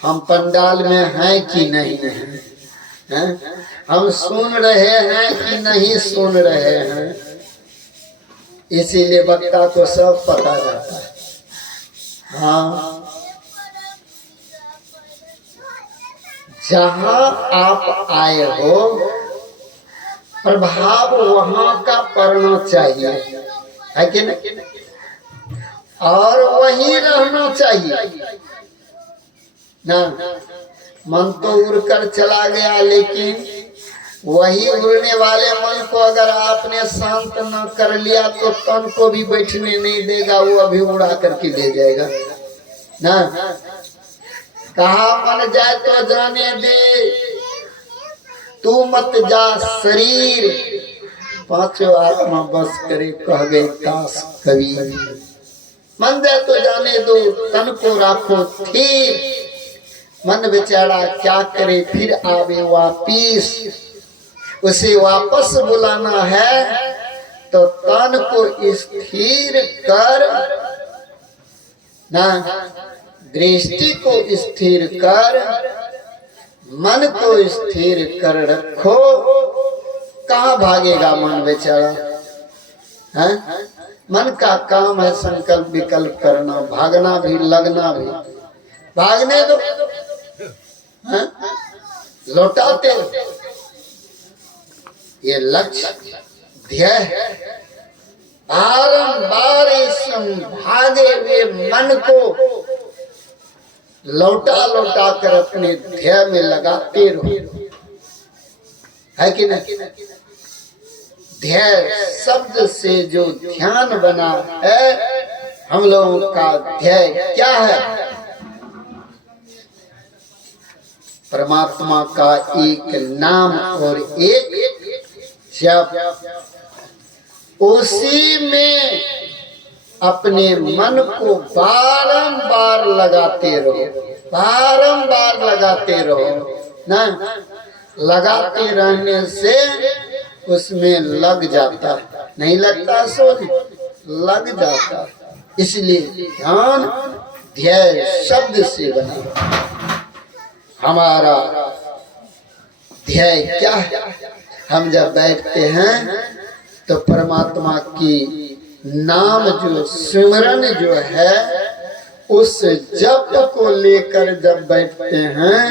हम पंडाल में हैं कि नहीं हैं, हम सुन रहे हैं कि नहीं सुन रहे हैं। इसीलिए वक्ता को सब पता रहता है। हाँ, जहाँ आप आए हो प्रभाव वहाँ का पड़ना चाहिए, है कि नहीं? और वही रहना चाहिए ना। मन तो उड़कर चला गया, लेकिन वही उड़ने वाले मन को अगर आपने शांत न कर लिया तो तन को भी बैठने नहीं देगा, वो अभी उड़ा करके ले जाएगा ना। कहा मन जाए तो जाने दे, तू मत जा शरीर, पांचों आत्मा बस करे कह गए दास कबीर। मन जाए तो जाने दो, तन को राखो ठीक, मन बेचारा क्या करे फिर आवे वापिस। उसे वापस बुलाना है तो तन को स्थिर कर ना, दृष्टि को स्थिर कर, मन को स्थिर कर रखो। कहाँ भागेगा मन बेचारा, है? मन का काम है संकल्प विकल्प करना, भागना भी लगना भी। भागने दो, लौटाते ये लक्ष्य ध्येय बारंबार इस भागे हुए मन को लौटा लौटा कर अपने ध्येय में लगाते रहो, है कि नहीं? ध्येय शब्द से जो ध्यान बना है, हम लोगों का ध्येय क्या है? परमात्मा का एक नाम और एक जप, उसी में अपने मन को बारंबार लगाते रहो, बारंबार लगाते रहो ना। लगाते रहने से उसमें लग जाता है, नहीं लगता सो लग जाता है। इसलिए ध्यान ध्येय शब्द से बना। हमारा ध्येय क्या है? हम जब बैठते हैं तो परमात्मा की नाम जो सिमरन जो है, उस जप को लेकर जब बैठते हैं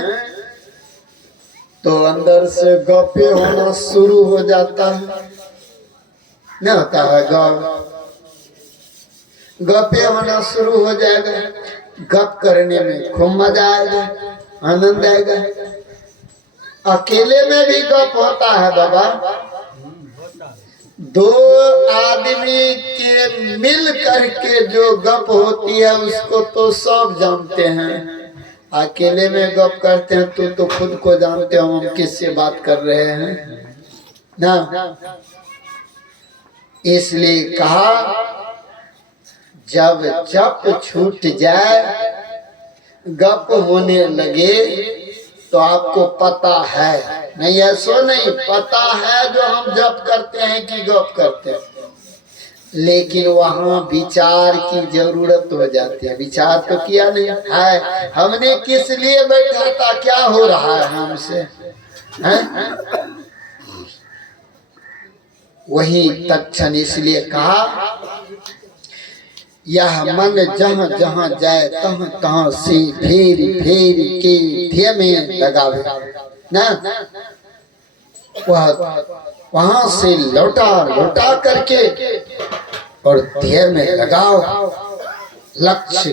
तो अंदर से गपे होना शुरू हो जाता है। नहीं होता है गपे होना शुरू हो जाएगा। गप करने में खूब मजा आएगा, आनंद आएगा। अकेले में भी गप होता है बाबा, दो आदमी के मिल करके जो गप होती है उसको तो सब जानते हैं। अकेले में गप करते हैं तो खुद को जानते हो हम किससे बात कर रहे हैं ना। इसलिए कहा जब जप छूट जाए, गप होने लगे तो आपको पता है, नहीं ऐसो नहीं, पता है जो हम जप करते हैं कि गप करते हैं। लेकिन वहां विचार की जरूरत हो जाती है। विचार तो किया नहीं है, हमने किस लिए बैठा था, क्या हो रहा है हमसे, हैं? वही तत्क्षण इसलिए कहा, यह मन जहाँ जहाँ जाए तहाँ तहाँ से फेरी फेरी के ध्येय में लगावे ना, वह वहां से लौटा लौटा करके और ध्येय में लगाओ, लक्ष्य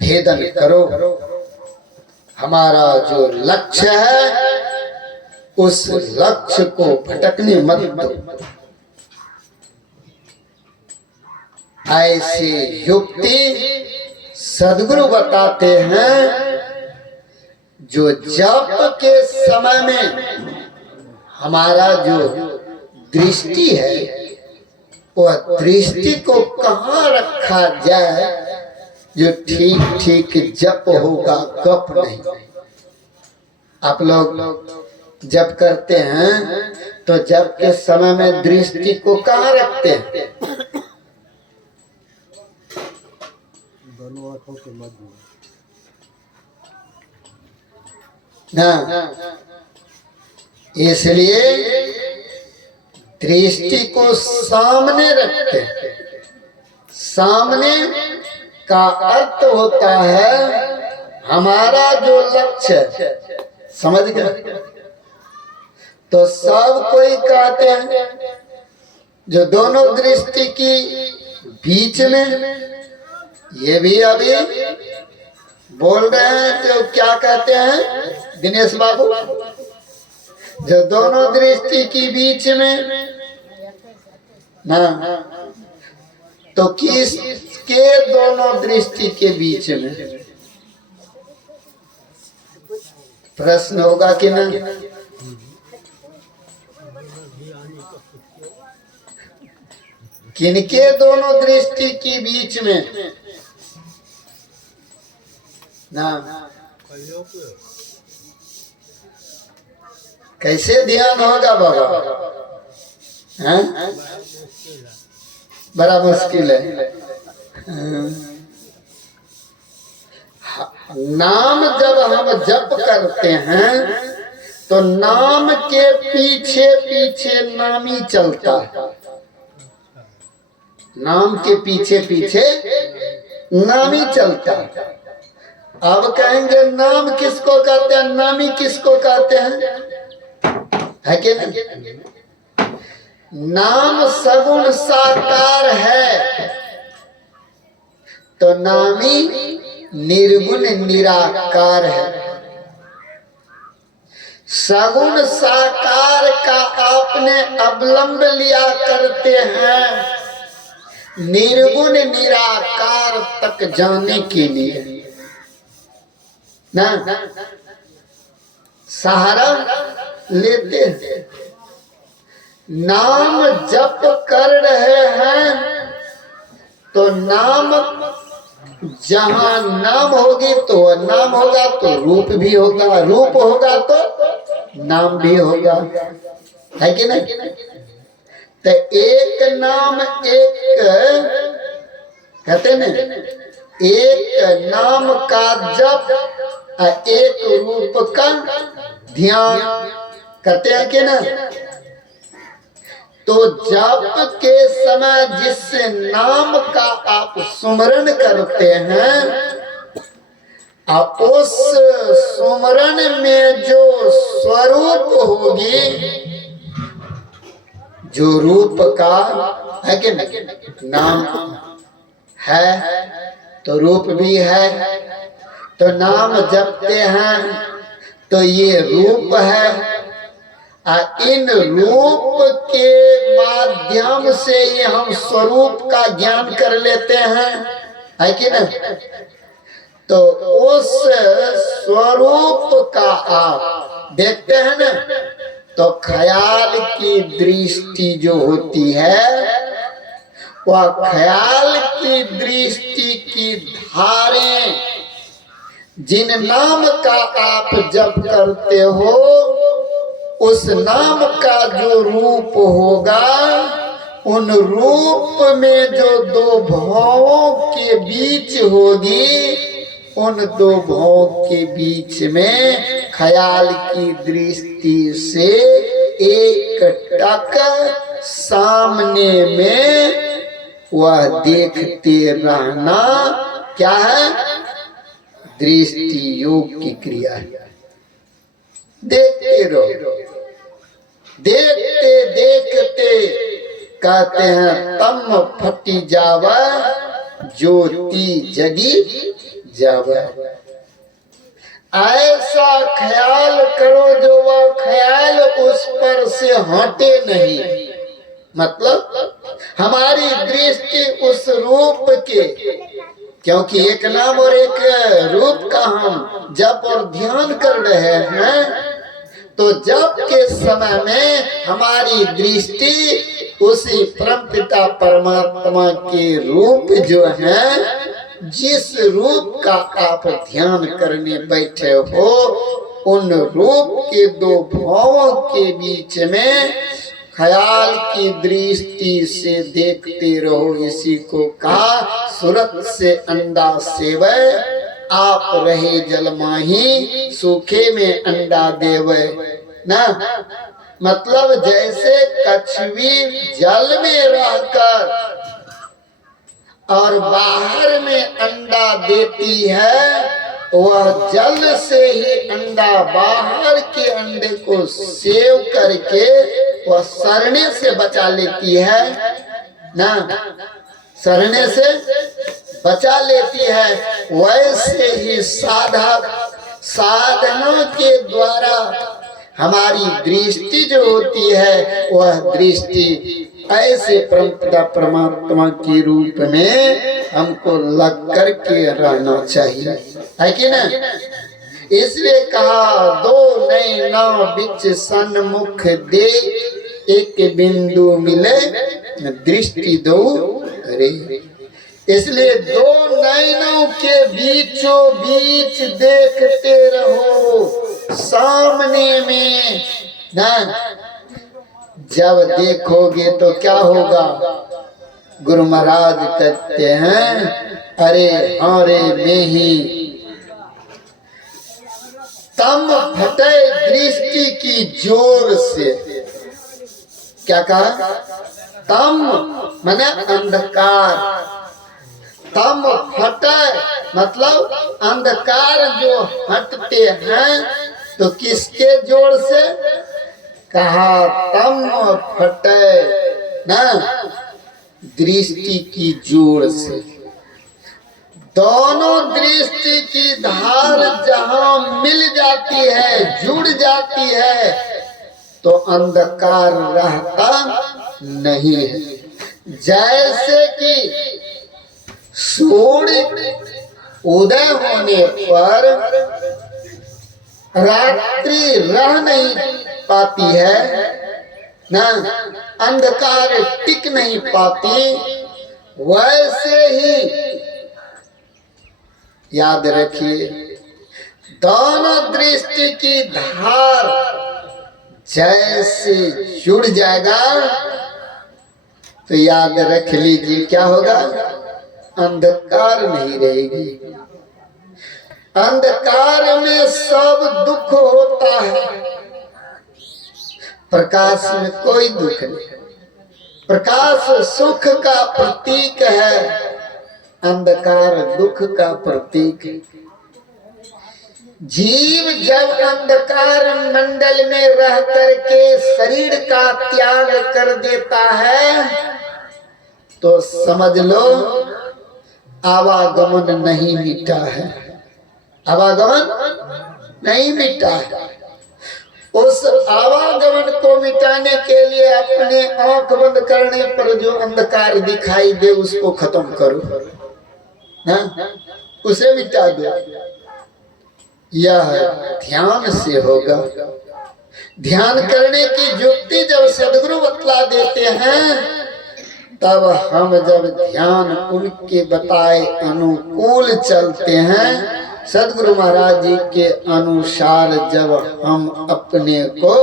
भेदन करो। हमारा जो लक्ष्य है उस लक्ष्य को भटकने मत दो। ऐसे युक्ति सद्गुरु बताते हैं, जो जप के समय में हमारा जो दृष्टि है वह दृष्टि को कहाँ रखा जाए, जो ठीक ठीक जप होगा, गप नहीं। आप लोग जप करते हैं तो जप के समय में दृष्टि को कहाँ रखते हैं? दोनों आंखों के मध्य ना, इसलिए दृष्टि को सामने रखते हैं। सामने का अर्थ होता है हमारा जो लक्ष्य, समझ गए? तो सब कोई कहते हैं जो दोनों दृष्टि की बीच में, ये भी अभी बोल रहे हैं, तो क्या कहते हैं दिनेश बाबू, जो दोनों दृष्टि की बीच में ना, तो किसके दोनों दृष्टि के बीच में? प्रश्न होगा कि नहीं? किनके दोनों दृष्टि की बीच में ना? कैसे ध्यान होगा बाबा, हैं? बड़ा मुश्किल है। नाम जब हम जप करते हैं तो नाम के पीछे पीछे नामी चलता है। नाम के पीछे पीछे नामी चलता है। अब कहेंगे नाम किसको कहते हैं, नामी किसको कहते हैं, है कि नहीं? नाम सगुण साकार है तो नामी निर्गुण निराकार है। सगुण साकार का आपने अवलंब लिया करते हैं निर्गुण निराकार तक जाने के लिए ना, सहारा लेते हैं। नाम जप कर रहे हैं तो नाम, जहां नाम होगी तो नाम होगा, तो रूप भी होगा, रूप होगा तो नाम भी होगा, है कि नहीं? तो एक नाम एक कहते ना, एक नाम का जप, एक रूप का ध्यान करते हैं कि ना? तो जप के समय जिस नाम का आप सुमरण करते हैं, उस सुमरण में जो स्वरूप होगी, जो रूप का है कि नाम है तो रूप भी है, तो नाम जपते हैं तो ये रूप है। इन रूप के माध्यम से ये हम स्वरूप का ज्ञान कर लेते हैं, है कि नहीं? तो उस स्वरूप का आप देखते हैं ना, तो ख्याल की दृष्टि जो होती है, वह ख्याल की दृष्टि की धारें जिन नाम का आप जप करते हो, उस नाम का जो रूप होगा उन रूप में जो दो भावों के बीच होगी, उन दो भावों के बीच में ख्याल की दृष्टि से एक टक सामने में वह देखते रहना क्या है? दृष्टि योग की क्रिया है। देखते रहो, देखते देखते कहते हैं तम फटी जावा ज्योति जगी जावा। ऐसा ख्याल करो जो वह ख्याल उस पर से हटे नहीं। मतलब हमारी दृष्टि उस रूप के, क्योंकि एक नाम और एक रूप का हम जप और ध्यान कर रहे हैं, तो जप के समय में हमारी दृष्टि उसी परमपिता परमात्मा के रूप जो है, जिस रूप का आप ध्यान करने बैठे हो, उन रूप के दो भावों के बीच में ख्याल की दृष्टि से देखते रहो। इसी को कहा सूरत से अंडा सेवै, आप रहे जल माही सूखे में अंडा देवे ना। मतलब जैसे कछुई जल में रहकर और बाहर में अंडा देती है, वह जल से ही अंडा बाहर के अंडे को सेव करके वह सड़ने से बचा लेती है ना, सड़ने से बचा लेती है। वैसे ही साधना के द्वारा हमारी दृष्टि जो होती है, वह दृष्टि ऐसे परमपिता परमात्मा के रूप में हमको लग कर के रहना चाहिए, है कि ना। इसलिए कहा दो नैना बिच सन्मुख देख, एक बिंदु मिले दृष्टि दो रे। इसलिए दो नैनों के बीचों बीच देखते रहो सामने में ना। जब देखोगे तो क्या होगा? गुरु महाराज कहते हैं, अरे हारे में ही तम फटे दृष्टि की जोर से। क्या कहा? तम माने अंधकार, तम फटे मतलब अंधकार जो हटते हैं, तो किसके जोर से? कहा तम फटे ना, दृष्टि की जोर से। दोनों दृष्टि की धार जहां मिल जाती है, जुड़ जाती है, तो अंधकार रहता नहीं है। जैसे कि सूर्य उदय होने पर रात्रि रह नहीं पाती है ना, अंधकार टिक नहीं पाती, वैसे ही याद रखिए दोनों दृष्टि की धार जैसे जुड़ जाएगा, तो याद रख लीजिए क्या होगा? अंधकार नहीं रहेगी। अंधकार में सब दुख होता है, प्रकाश में कोई दुख नहीं। प्रकाश सुख का प्रतीक है, अंधकार दुख का प्रतीक है। जीव जब अंधकार मंडल में रह करके शरीर का त्याग कर देता है, तो समझ लो आवागमन नहीं मिटा है, आवागमन नहीं मिटा है। उस आवागमन को मिटाने के लिए अपने आंख बंद करने पर जो अंधकार दिखाई दे उसको खत्म करो, हाँ? उसे मिटा दो। यह ध्यान से होगा। ध्यान करने की युक्ति जब सदगुरु बतला देते हैं, तब हम जब ध्यान उनके बताए अनुकूल चलते हैं, सदगुरु महाराज जी के अनुसार जब हम अपने को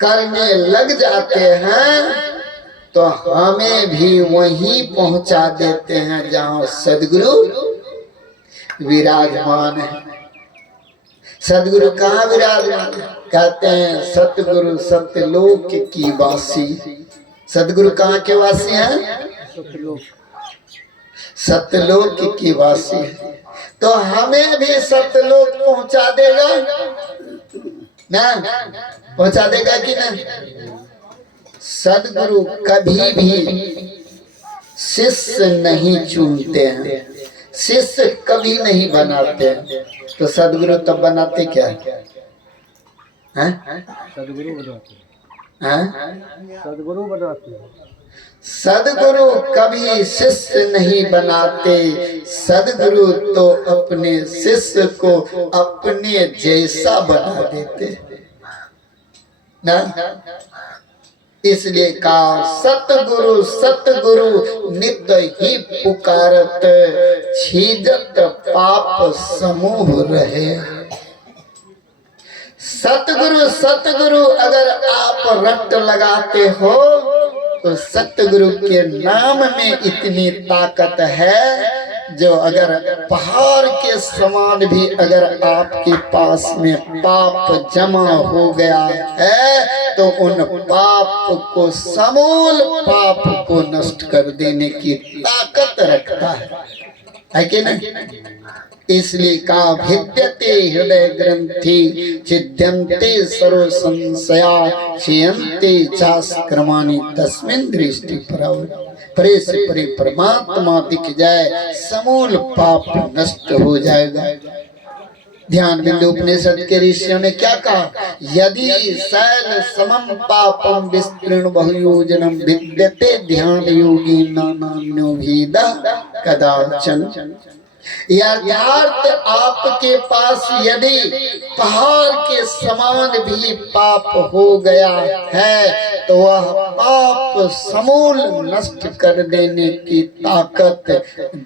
करने लग जाते हैं, तो हमें भी वहीं पहुंचा देते हैं जहां सदगुरु विराजमान है। सदगुरु कहाँ विराजमान है? कहते हैं सतगुरु सत्यलोक की वासी। सदगुरु कहाँ के वासी हैं? सत्यलोक की वासी है। तो हमें भी सत्यलोक पहुंचा देगा ना? पहुंचा देगा कि ना? सदगुरु कभी भी शिष्य नहीं चुनते हैं, शिष्य कभी नहीं बनाते हैं। तो सदगुरु तब बनाते क्या है? सदगुरु बनाते सदगुरु बनाते सदगुरु कभी शिष्य नहीं बनाते। सदगुरु तो अपने शिष्य को अपने जैसा बना देते ना। इसलिए कहा सतगुरु सतगुरु नित्य ही पुकारत, छीजत पाप समूह रहे। सतगुरु सतगुरु अगर आप रट लगाते हो तो सतगुरु के नाम में इतनी ताकत है, जो अगर पहाड़ के समान भी अगर आपके पास में पाप जमा हो गया है तो उन पाप को, समूल पाप को नष्ट कर देने की ताकत रखता है कि नहीं? इसलिए कहा भिद्यते हृदय ग्रंथि छिद्यन्ते सर्व संशया क्षीयन्ते चास्क्रमाणि तस्मिन् दृष्टि परे से परे परमात्मा दिख जाए, समूल पाप नष्ट हो जाएगा। ध्यान बिंदु उपनिषद के ऋषियों ने क्या कहा? यदि शैल समम पापम विस्तृण बहुयोजनम विद्यते ध्यान योगी नान्यो भेदा कदाचन। यथार्थ आपके पास यदि पहाड़ के समान भी पाप हो गया है तो वह पाप समूल नष्ट कर देने की ताकत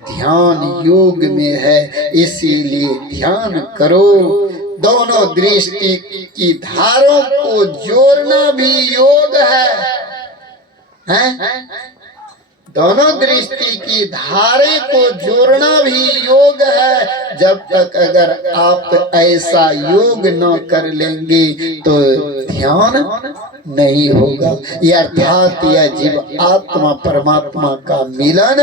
ध्यान योग में है। इसीलिए ध्यान करो। दोनों दृष्टि की धारों को जोड़ना भी योग है? दोनों दृष्टि की धारे को जोड़ना भी योग है। जब तक अगर आप ऐसा योग न कर लेंगे तो ध्यान नहीं होगा। अर्थात यह जीव आत्मा परमात्मा का मिलन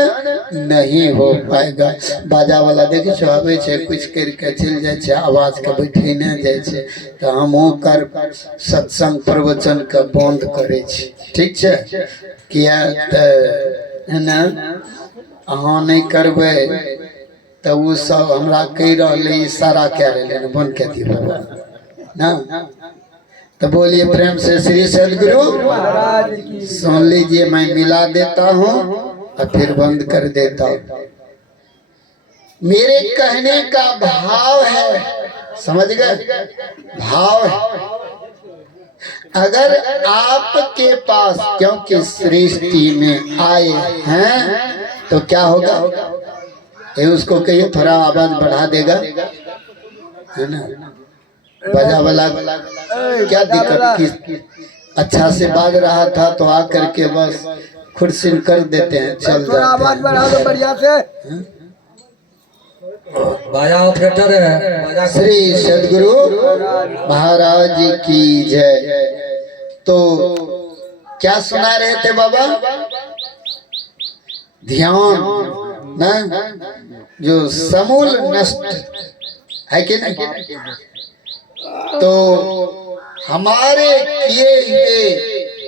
नहीं हो पाएगा। बाजा वाला देखे छो आवे छे, कुछ करके चल जाए छे, आवाज के बैठे न जाए छे तो हम कर सत्संग प्रवचन का बंद करे छे। ठीक छे? किया है ना? अहाँ नहीं करबे तो वो सब हमरा कह रहे इशारा क्या रहे बन के दी ना। तो बोलिए प्रेम से श्री सदगुरु सुन लीजिए। मैं मिला देता हूँ और फिर बंद कर देता हूँ। मेरे कहने का भाव है, समझ गए? भाव है। अगर आपके पास, क्योंकि सृष्टि में आए हैं तो क्या होगा? ये उसको कहिए थोड़ा आवाज बढ़ा देगा, है ना? बजा वाला क्या दिक्कत की? अच्छा से बाज रहा था तो आकर के बस खुर्सी कर देते हैं, चल जाते हैं। आवाज बढ़ा दो बढ़िया से। बाजा ऑपरेटर है। श्री सदगुरु महाराज की जय। तो क्या सुना रहे थे बाबा? ध्यान ना, जो समूल नष्ट है कि नहीं? तो हमारे किए हुए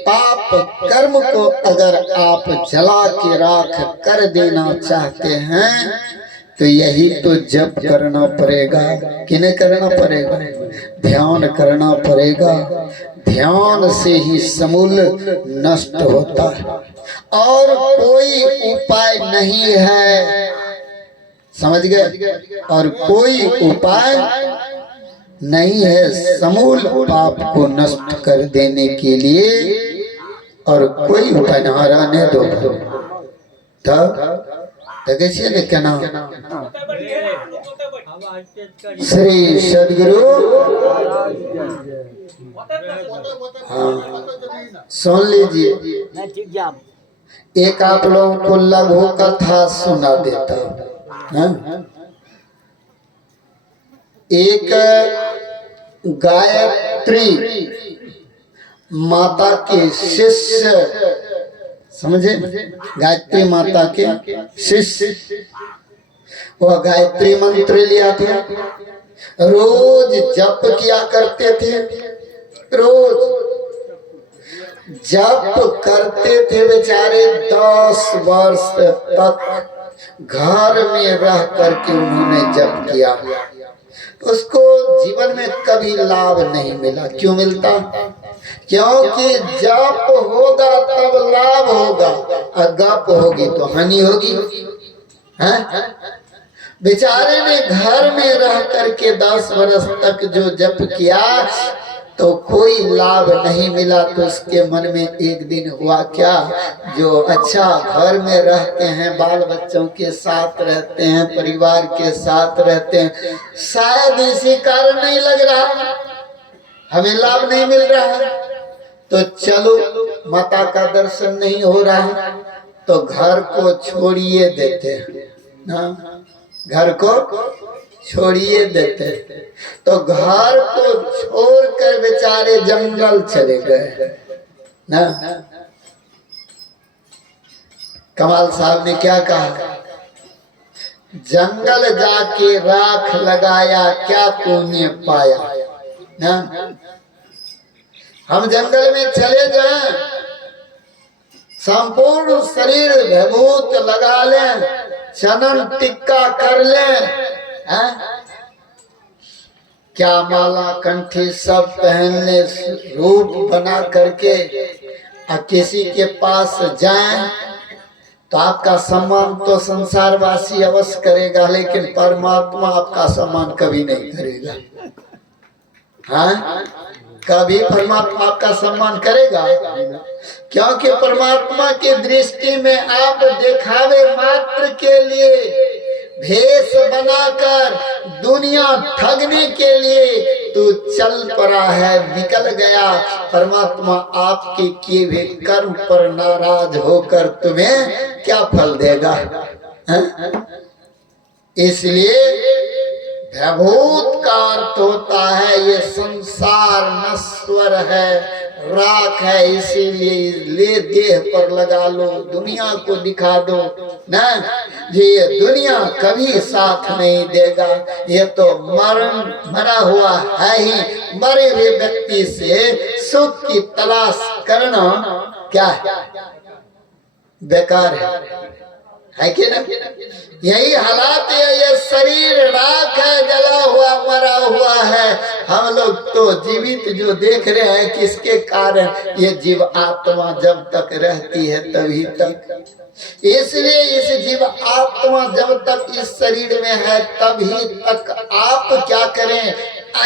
पाप कर्म को अगर आप जला के राख कर देना चाहते हैं तो यही तो जप करना पड़ेगा। किन्हें करना पड़ेगा? ध्यान करना पड़ेगा। ध्यान से ही समूल नष्ट होता है और कोई उपाय नहीं है। समझ गए? और कोई उपाय नहीं है समूल पाप को नष्ट कर देने के लिए। और कोई उपाय न रहने दो। कैसे लेकिन श्री सदगुरु हाँ सुन लीजिए। एक आप लोगों को लघु कथा सुना देता हूं। हाँ? एक गायत्री माता के शिष्य, समझे, गायत्री माता के शिष्य, वह गायत्री मंत्र लिया था, रोज जप किया करते थे, रोज जप करते थे बेचारे। 10 वर्ष तक घर में रह करके उन्होंने जप किया। उसको जीवन में कभी लाभ नहीं मिला। क्यों मिलता? क्योंकि जप होगा तब लाभ होगा, और गप होगी तो हानि होगी। हैं? बेचारे ने घर में रह करके 10 वर्ष तक जो जप किया तो कोई लाभ नहीं मिला। तो उसके मन में एक दिन हुआ क्या, जो अच्छा घर में रहते हैं, बाल बच्चों के साथ रहते हैं, परिवार के साथ रहते हैं, शायद इसी कारण नहीं लग रहा, हमें लाभ नहीं मिल रहा, तो चलो माता का दर्शन नहीं हो रहा तो घर को छोड़िए देते हैं। घर को छोड़िए देते, तो घर को छोड़कर बेचारे जंगल चले गए ना। कमाल साहब ने क्या कहा, जंगल जाके राख लगाया क्या तूने पाया ना। हम जंगल में चले जाएं, संपूर्ण शरीर विभूत लगा लें, चनन टिक्का कर लें, क्या माला कंठी सब पहन ले, रूप बना करके किसी के पास जाएं तो आपका सम्मान तो संसारवासी अवश्य करेगा, लेकिन परमात्मा आपका सम्मान कभी नहीं करेगा। हाँ, कभी परमात्मा आपका सम्मान करेगा? क्योंकि परमात्मा की दृष्टि में आप दिखावे मात्र के लिए, भेष बनाकर दुनिया ठगने के लिए तू चल पड़ा है, निकल गया। परमात्मा आपके किए हुए कर्म पर नाराज होकर तुम्हें क्या फल देगा? इसलिए भयभूत का अर्थ होता है ये संसार नश्वर है, राख है, इसीलिए ले देह पर लगा लो, दुनिया को दिखा दो ना। ये दुनिया कभी साथ नहीं देगा, ये तो मरा हुआ है ही। मरे हुए व्यक्ति से सुख की तलाश करना क्या है? बेकार है कि ना? यही हालात है, ये शरीर राख है, जला हुआ मरा हुआ है। हम लोग तो जीवित जो देख रहे हैं, किसके कारण? ये जीव आत्मा जब तक रहती है तभी तक। इसलिए इस जीव आत्मा जब तक इस शरीर में है तभी तक आप क्या करें?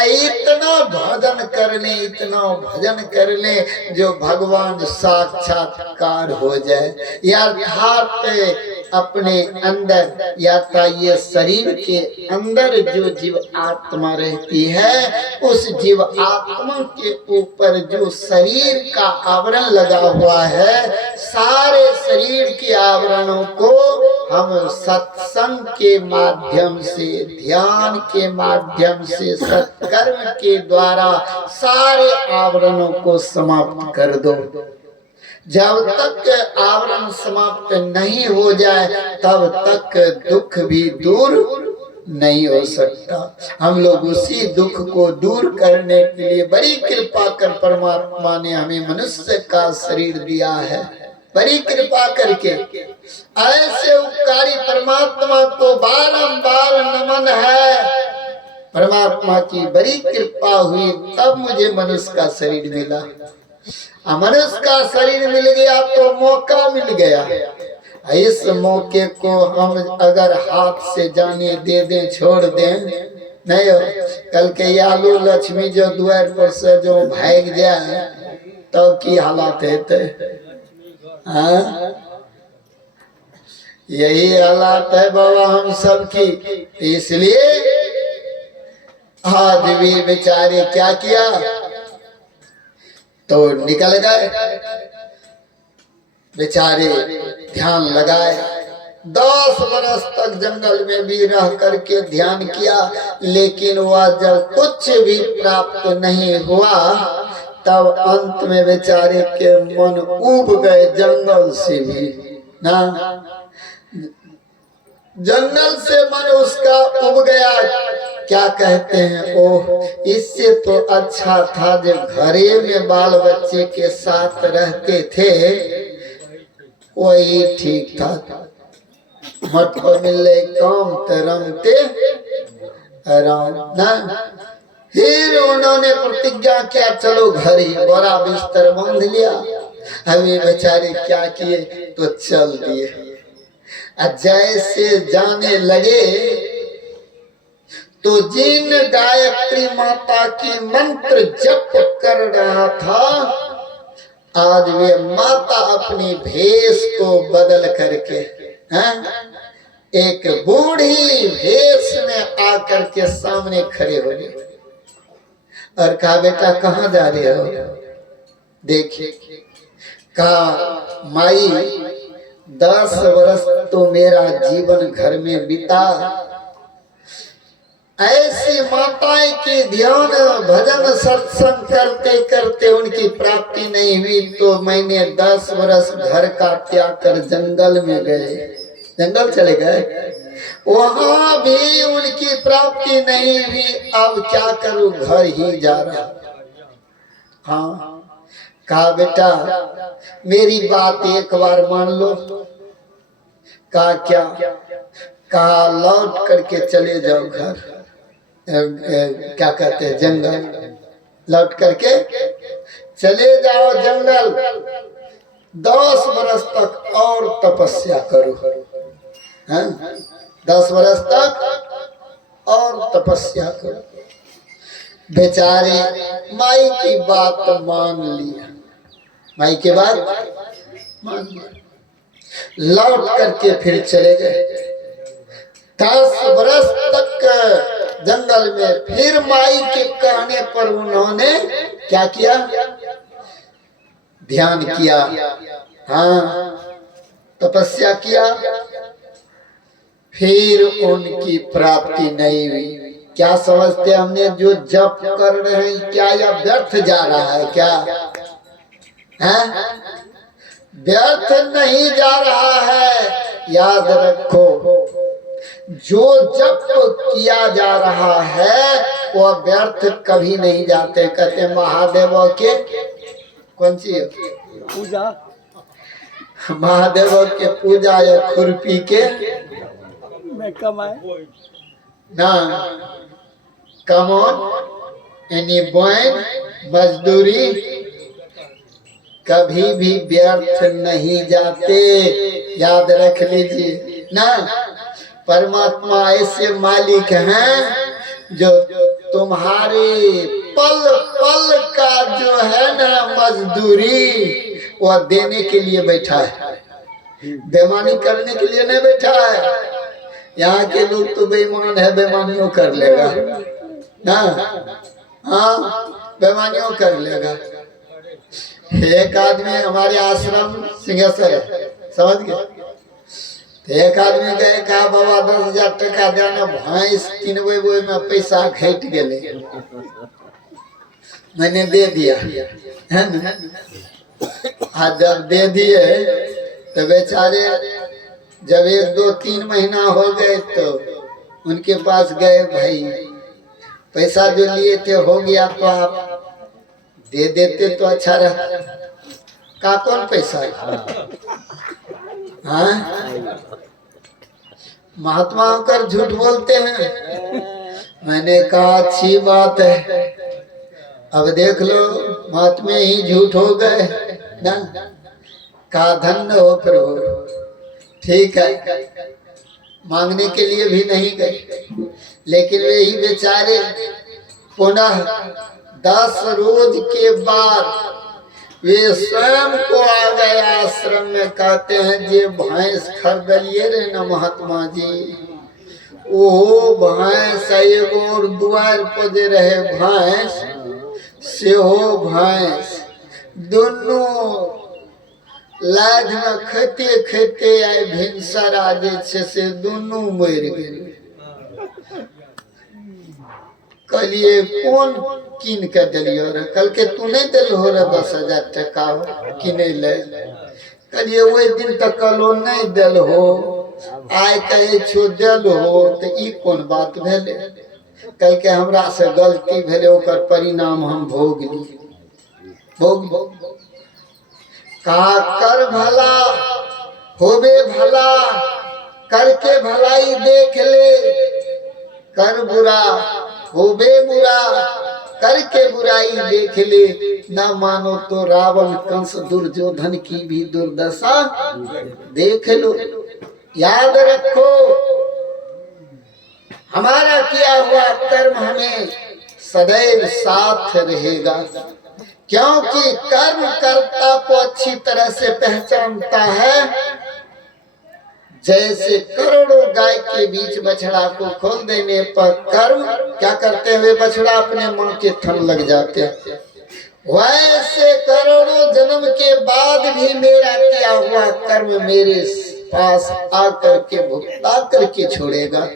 इतना भजन कर ले, इतना भजन कर ले जो भगवान साक्षात्कार हो जाए। अर्थात अपने अंदर या ये शरीर के अंदर जो जीव आत्मा रहती है, उस जीव आत्मा के ऊपर जो शरीर का आवरण लगा हुआ है, सारे शरीर के आवरणों को हम सत्संग के माध्यम से, ध्यान के माध्यम से, सत्कर्म के द्वारा सारे आवरणों को समाप्त कर दो। जब तक आवरण समाप्त नहीं हो जाए तब तक दुख भी दूर नहीं हो सकता। हम लोग उसी दुख को दूर करने के लिए बड़ी कृपा कर परमात्मा ने हमें मनुष्य का शरीर दिया है। बड़ी कृपा करके ऐसे उपकारी परमात्मा को बारंबार नमन है। परमात्मा की बड़ी कृपा हुई तब मुझे मनुष्य का शरीर मिला। मनुष्य का शरीर मिल गया तो मौका मिल गया। इस मौके को हम अगर हाथ से जाने दे दें, छोड़ दें, नहीं हो कल के आलू लक्ष्मी जो द्वार पर से जो भाग जाए तब की हालत है। हाँ, यही हालत है बाबा हम सब की। इसलिए आज भी बेचारे क्या किया तो निकल गए। बेचारे ध्यान लगाए। 10 वर्ष तक जंगल में भी रह करके ध्यान किया, लेकिन वह जब कुछ भी प्राप्त नहीं हुआ, तब अंत में बेचारे के मन उब गए जंगल से भी ना, जंगल से मन उसका उब गया। क्या कहते हैं, ओह इससे तो अच्छा था जो घरे में बाल बच्चे के साथ रहते थे, वही ठीक था। मत को मिले काम तरमते राम ना। फिर उन्होंने प्रतिज्ञा किया, चलो घर ही, बड़ा बिस्तर बांध लिया। अभी बेचारे क्या किए, तो चल दिए। जैसे जाने लगे तो जिन गायत्री माता की मंत्र जप कर रहा था, आज वे माता अपनी भेष को बदल करके एक बूढ़ी भेष में आकर के सामने खड़े हो गए और कहा, बेटा कहाँ जा रहे हो? देखिए, कहा माई 10 वर्ष तो मेरा जीवन घर में बीता, ऐसी माताएं की ध्यान भजन सत्संग करते करते उनकी प्राप्ति नहीं हुई, तो मैंने 10 वर्ष घर का त्याग कर जंगल में गए, जंगल चले गए, वहां भी उनकी प्राप्ति नहीं हुई। अब क्या करूं, घर ही जा रहा। हाँ, कहा बेटा मेरी बात एक बार मान लो। कहा क्या? कहा लौट करके चले जाओ घर, क्या कहते हैं जंगल, लौट करके चले जाओ जंगल, 10 वर्ष तक और तपस्या करो। 10 वर्ष तक और तपस्या करो। बेचारे माई की बात मान लिया, माई की बात मान लिया, लौट करके फिर चले गए। 10 वर्ष तक जंगल में, फिर माई के कहने पर उन्होंने क्या किया? ध्यान किया, हाँ तपस्या किया। फिर उनकी प्राप्ति नहीं हुई। क्या समझते हमने जो जप कर रहे हैं, क्या यह व्यर्थ जा रहा है? क्या है? व्यर्थ नहीं जा रहा है। याद रखो, जो जप किया जा रहा है वह व्यर्थ कभी नहीं जाते। कहते महादेव के कौन सी पूजा, महादेव के पूजा या खुरपी के में कमाए ना, कमोन यानी बोन मजदूरी कभी भी व्यर्थ नहीं जाते। याद रख लीजिए ना, परमात्मा ऐसे मालिक हैं जो तुम्हारे पल पल का जो है ना मजदूरी वह देने के लिए बैठा है, बेईमानी करने के लिए नहीं बैठा है। यहाँ के लोग तो बेईमान है, बेईमानियों कर लेगा ना, हाँ बेईमानियों कर लेगा। एक आदमी हमारे आश्रम सिंहेश्वर है, समझ गए? एक आदमी गए, कहा बाबा 10,000 टका देना, भैंस किनबे वो में पैसा घट गए, मैंने दे दिया है ना। आज जब दे दिए तो बेचारे जब 1, 2, 3 महीना हो गए तो उनके पास गए, भाई पैसा जो लिए थे हो गया तो आप दे देते तो अच्छा रहता। का कौन पैसा है? हाँ महात्मा होकर झूठ बोलते हैं। मैंने कहा अच्छी बात है, अब देख लो महात्मे ही झूठ हो गए ना। कहा धन्य हो प्रभु, ठीक है, मांगने के लिए भी नहीं गए, लेकिन वे ही बेचारे पुनः 10 रोज के बाद वे स्वयं को आ गए आश्रम में। कहते हैं जे भैंस खरीदलिए रे न महात्मा जी, ओहो भैंस एगो और द्वार पर जे रहे भैंस से हो भैंस, दोनों लाद में खेते खेते आए भिनसर आजे छे से दोनों मर गए। कलिए कौन किन के दिलियो रे? कल के तू नहीं दिल हो रे 10,000 टका किने ले। कलिए वही दिन तक कलो नहीं दिल हो, आय कहे छो दिल हो तो ई कौन बात भेले? कल के हमरा से गलती भेले, ओकर परिणाम हम भोग ली। भोग का कर भला होबे भला, करके भलाई देख ले। कर बुरा होबे बुरा, करके बुराई देख ले। न मानो तो रावण कंस दुर्योधन की भी दुर्दशा देख लो। याद रखो, हमारा किया हुआ कर्म हमें सदैव साथ रहेगा, क्योंकि कर्म कर्ता को अच्छी तरह से पहचानता है। जैसे करोड़ों गाय के बीच बछड़ा को खोल देने पर कर्म क्या करते हुए बछड़ा अपने मां के थन लग जाते हैं, वैसे करोड़ों जन्म के बाद भी मेरा किया हुआ कर्म मेरे पास आकर के भुगता करके छोड़ेगा,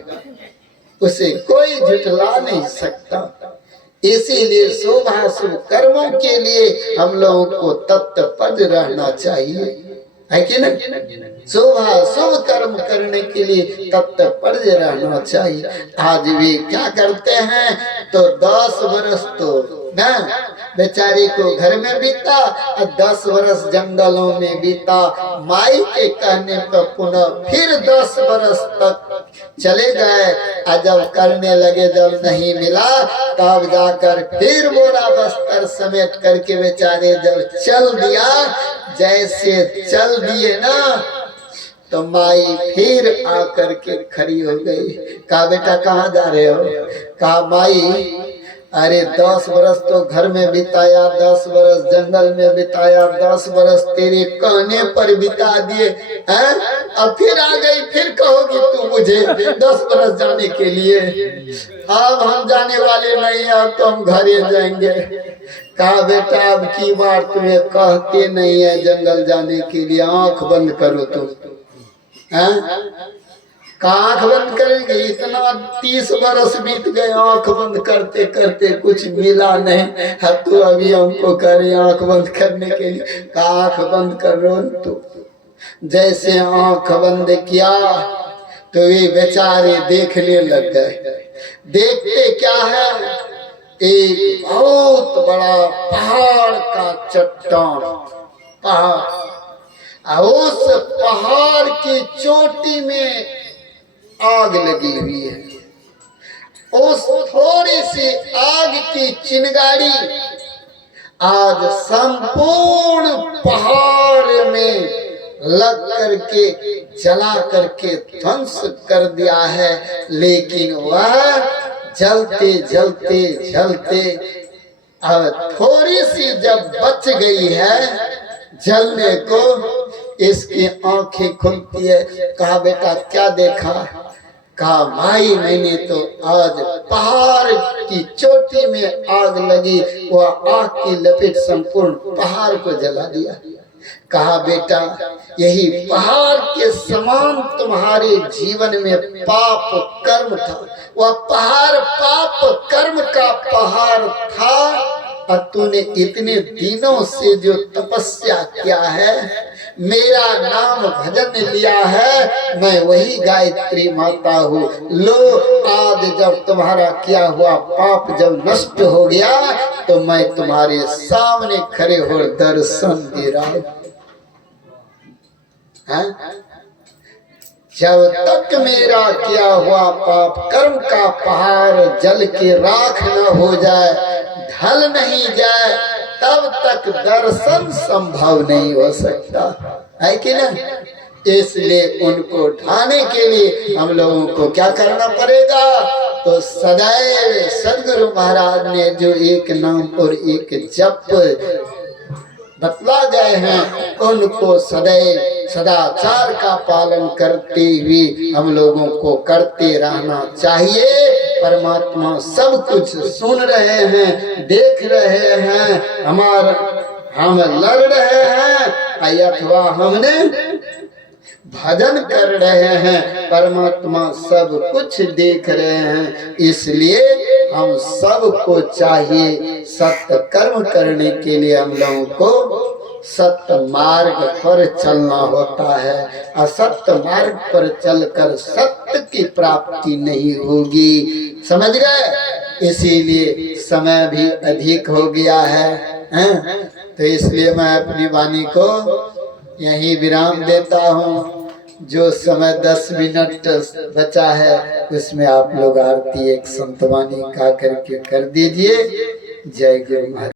उसे कोई झुठला नहीं सकता। इसीलिए शुभाशुभ कर्मों के लिए हम लोगों को तत्पर रहना चाहिए, है कि नहीं? शुभ कर्म करने के लिए तत्पर रहना चाहिए। आज भी क्या करते हैं तो 10 वर्ष तो ना बेचारे को घर में बीता और 10 वर्ष जंगलों में बीता। माई के कहने पर पुनः फिर 10 वर्ष तक चले गए, और जब करने लगे, जब नहीं मिला, तब जाकर फिर बोरा बस्तर समेट करके बेचारे जब चल दिया, जैसे चल दिए ना, तो माई फिर आकर के खड़ी हो गई। कहा बेटा कहाँ जा रहे हो? कहा माई अरे 10 वर्ष तो घर में बिताया, 10 वर्ष जंगल में बिताया, 10 वर्ष तेरे कहने पर बिता दिए हैं, अब फिर आ गई, फिर कहोगी तू मुझे 10 वर्ष जाने के लिए? अब हम जाने वाले नहीं, अब तो हम घरे जाएंगे। कहा बेटा अब की बार तुम्हें कहते नहीं है जंगल जाने के लिए, आंख बंद करो तुम। आंख बंद करेंगे? इतना 30 वर्ष बीत गए, आंख बंद करते करते कुछ मिला नहीं है, तो अभी हमको करे आंख बंद करने के लिए? आंख बंद करो तो। जैसे आंख बंद किया तो ये बेचारे देखने लग गए। देखते क्या है, एक बहुत बड़ा पहाड़ का चट्टान, पहाड़, उस पहाड़ की चोटी में आग लगी हुई है। उस थोड़ी सी आग की चिंगारी आज संपूर्ण पहाड़ में लग करके जला करके ध्वंस कर दिया है। लेकिन वह जलते जलते जलते अब थोड़ी सी जब बच गई है जलने को, इसकी आंखें खुलती है। कहा बेटा क्या देखा? कहा माई मैंने तो आज पहाड़ की चोटी में आग लगी, वह आग की लपेट संपूर्ण पहाड़ को जला दिया। कहा बेटा यही पहाड़ के समान तुम्हारे जीवन में पाप कर्म था, वह पहाड़ पाप कर्म का पहाड़ था, और तूने इतने दिनों से जो तपस्या किया है, मेरा नाम भजन लिया है, मैं वही गायत्री माता हूँ। लो आज जब तुम्हारा किया हुआ पाप जब नष्ट हो गया, तो मैं तुम्हारे सामने खड़े हो दर्शन दे रहा हूँ। जब तक मेरा किया हुआ पाप कर्म का पहाड़ जल के राख न हो जाए, ढल नहीं जाए, तब तक दर्शन संभव नहीं हो सकता, है कि नहीं? इसलिए उनको ढाने के लिए हम लोगों को क्या करना पड़ेगा? तो सदैव सदगुरु महाराज ने जो एक नाम और एक जप बतला गए हैं, उनको सदैव सदाचार का पालन करते हुए हम लोगों को करते रहना चाहिए। परमात्मा सब कुछ सुन रहे हैं, देख रहे हैं, हम लड़ रहे हैं अथवा हमने भजन कर रहे हैं, परमात्मा सब कुछ देख रहे हैं। इसलिए हम सबको चाहिए सत्य कर्म करने के लिए हम लोगों को सत्य मार्ग पर चलना होता है। असत्य मार्ग पर चलकर सत्य की प्राप्ति नहीं होगी, समझ गए। इसीलिए समय भी अधिक हो गया है, तो इसलिए मैं अपनी वाणी को यहीं विराम देता हूँ। जो समय 10 मिनट बचा है उसमें आप लोग आरती एक संतवाणी गा करके कर दीजिए। जय गुरु महाराज।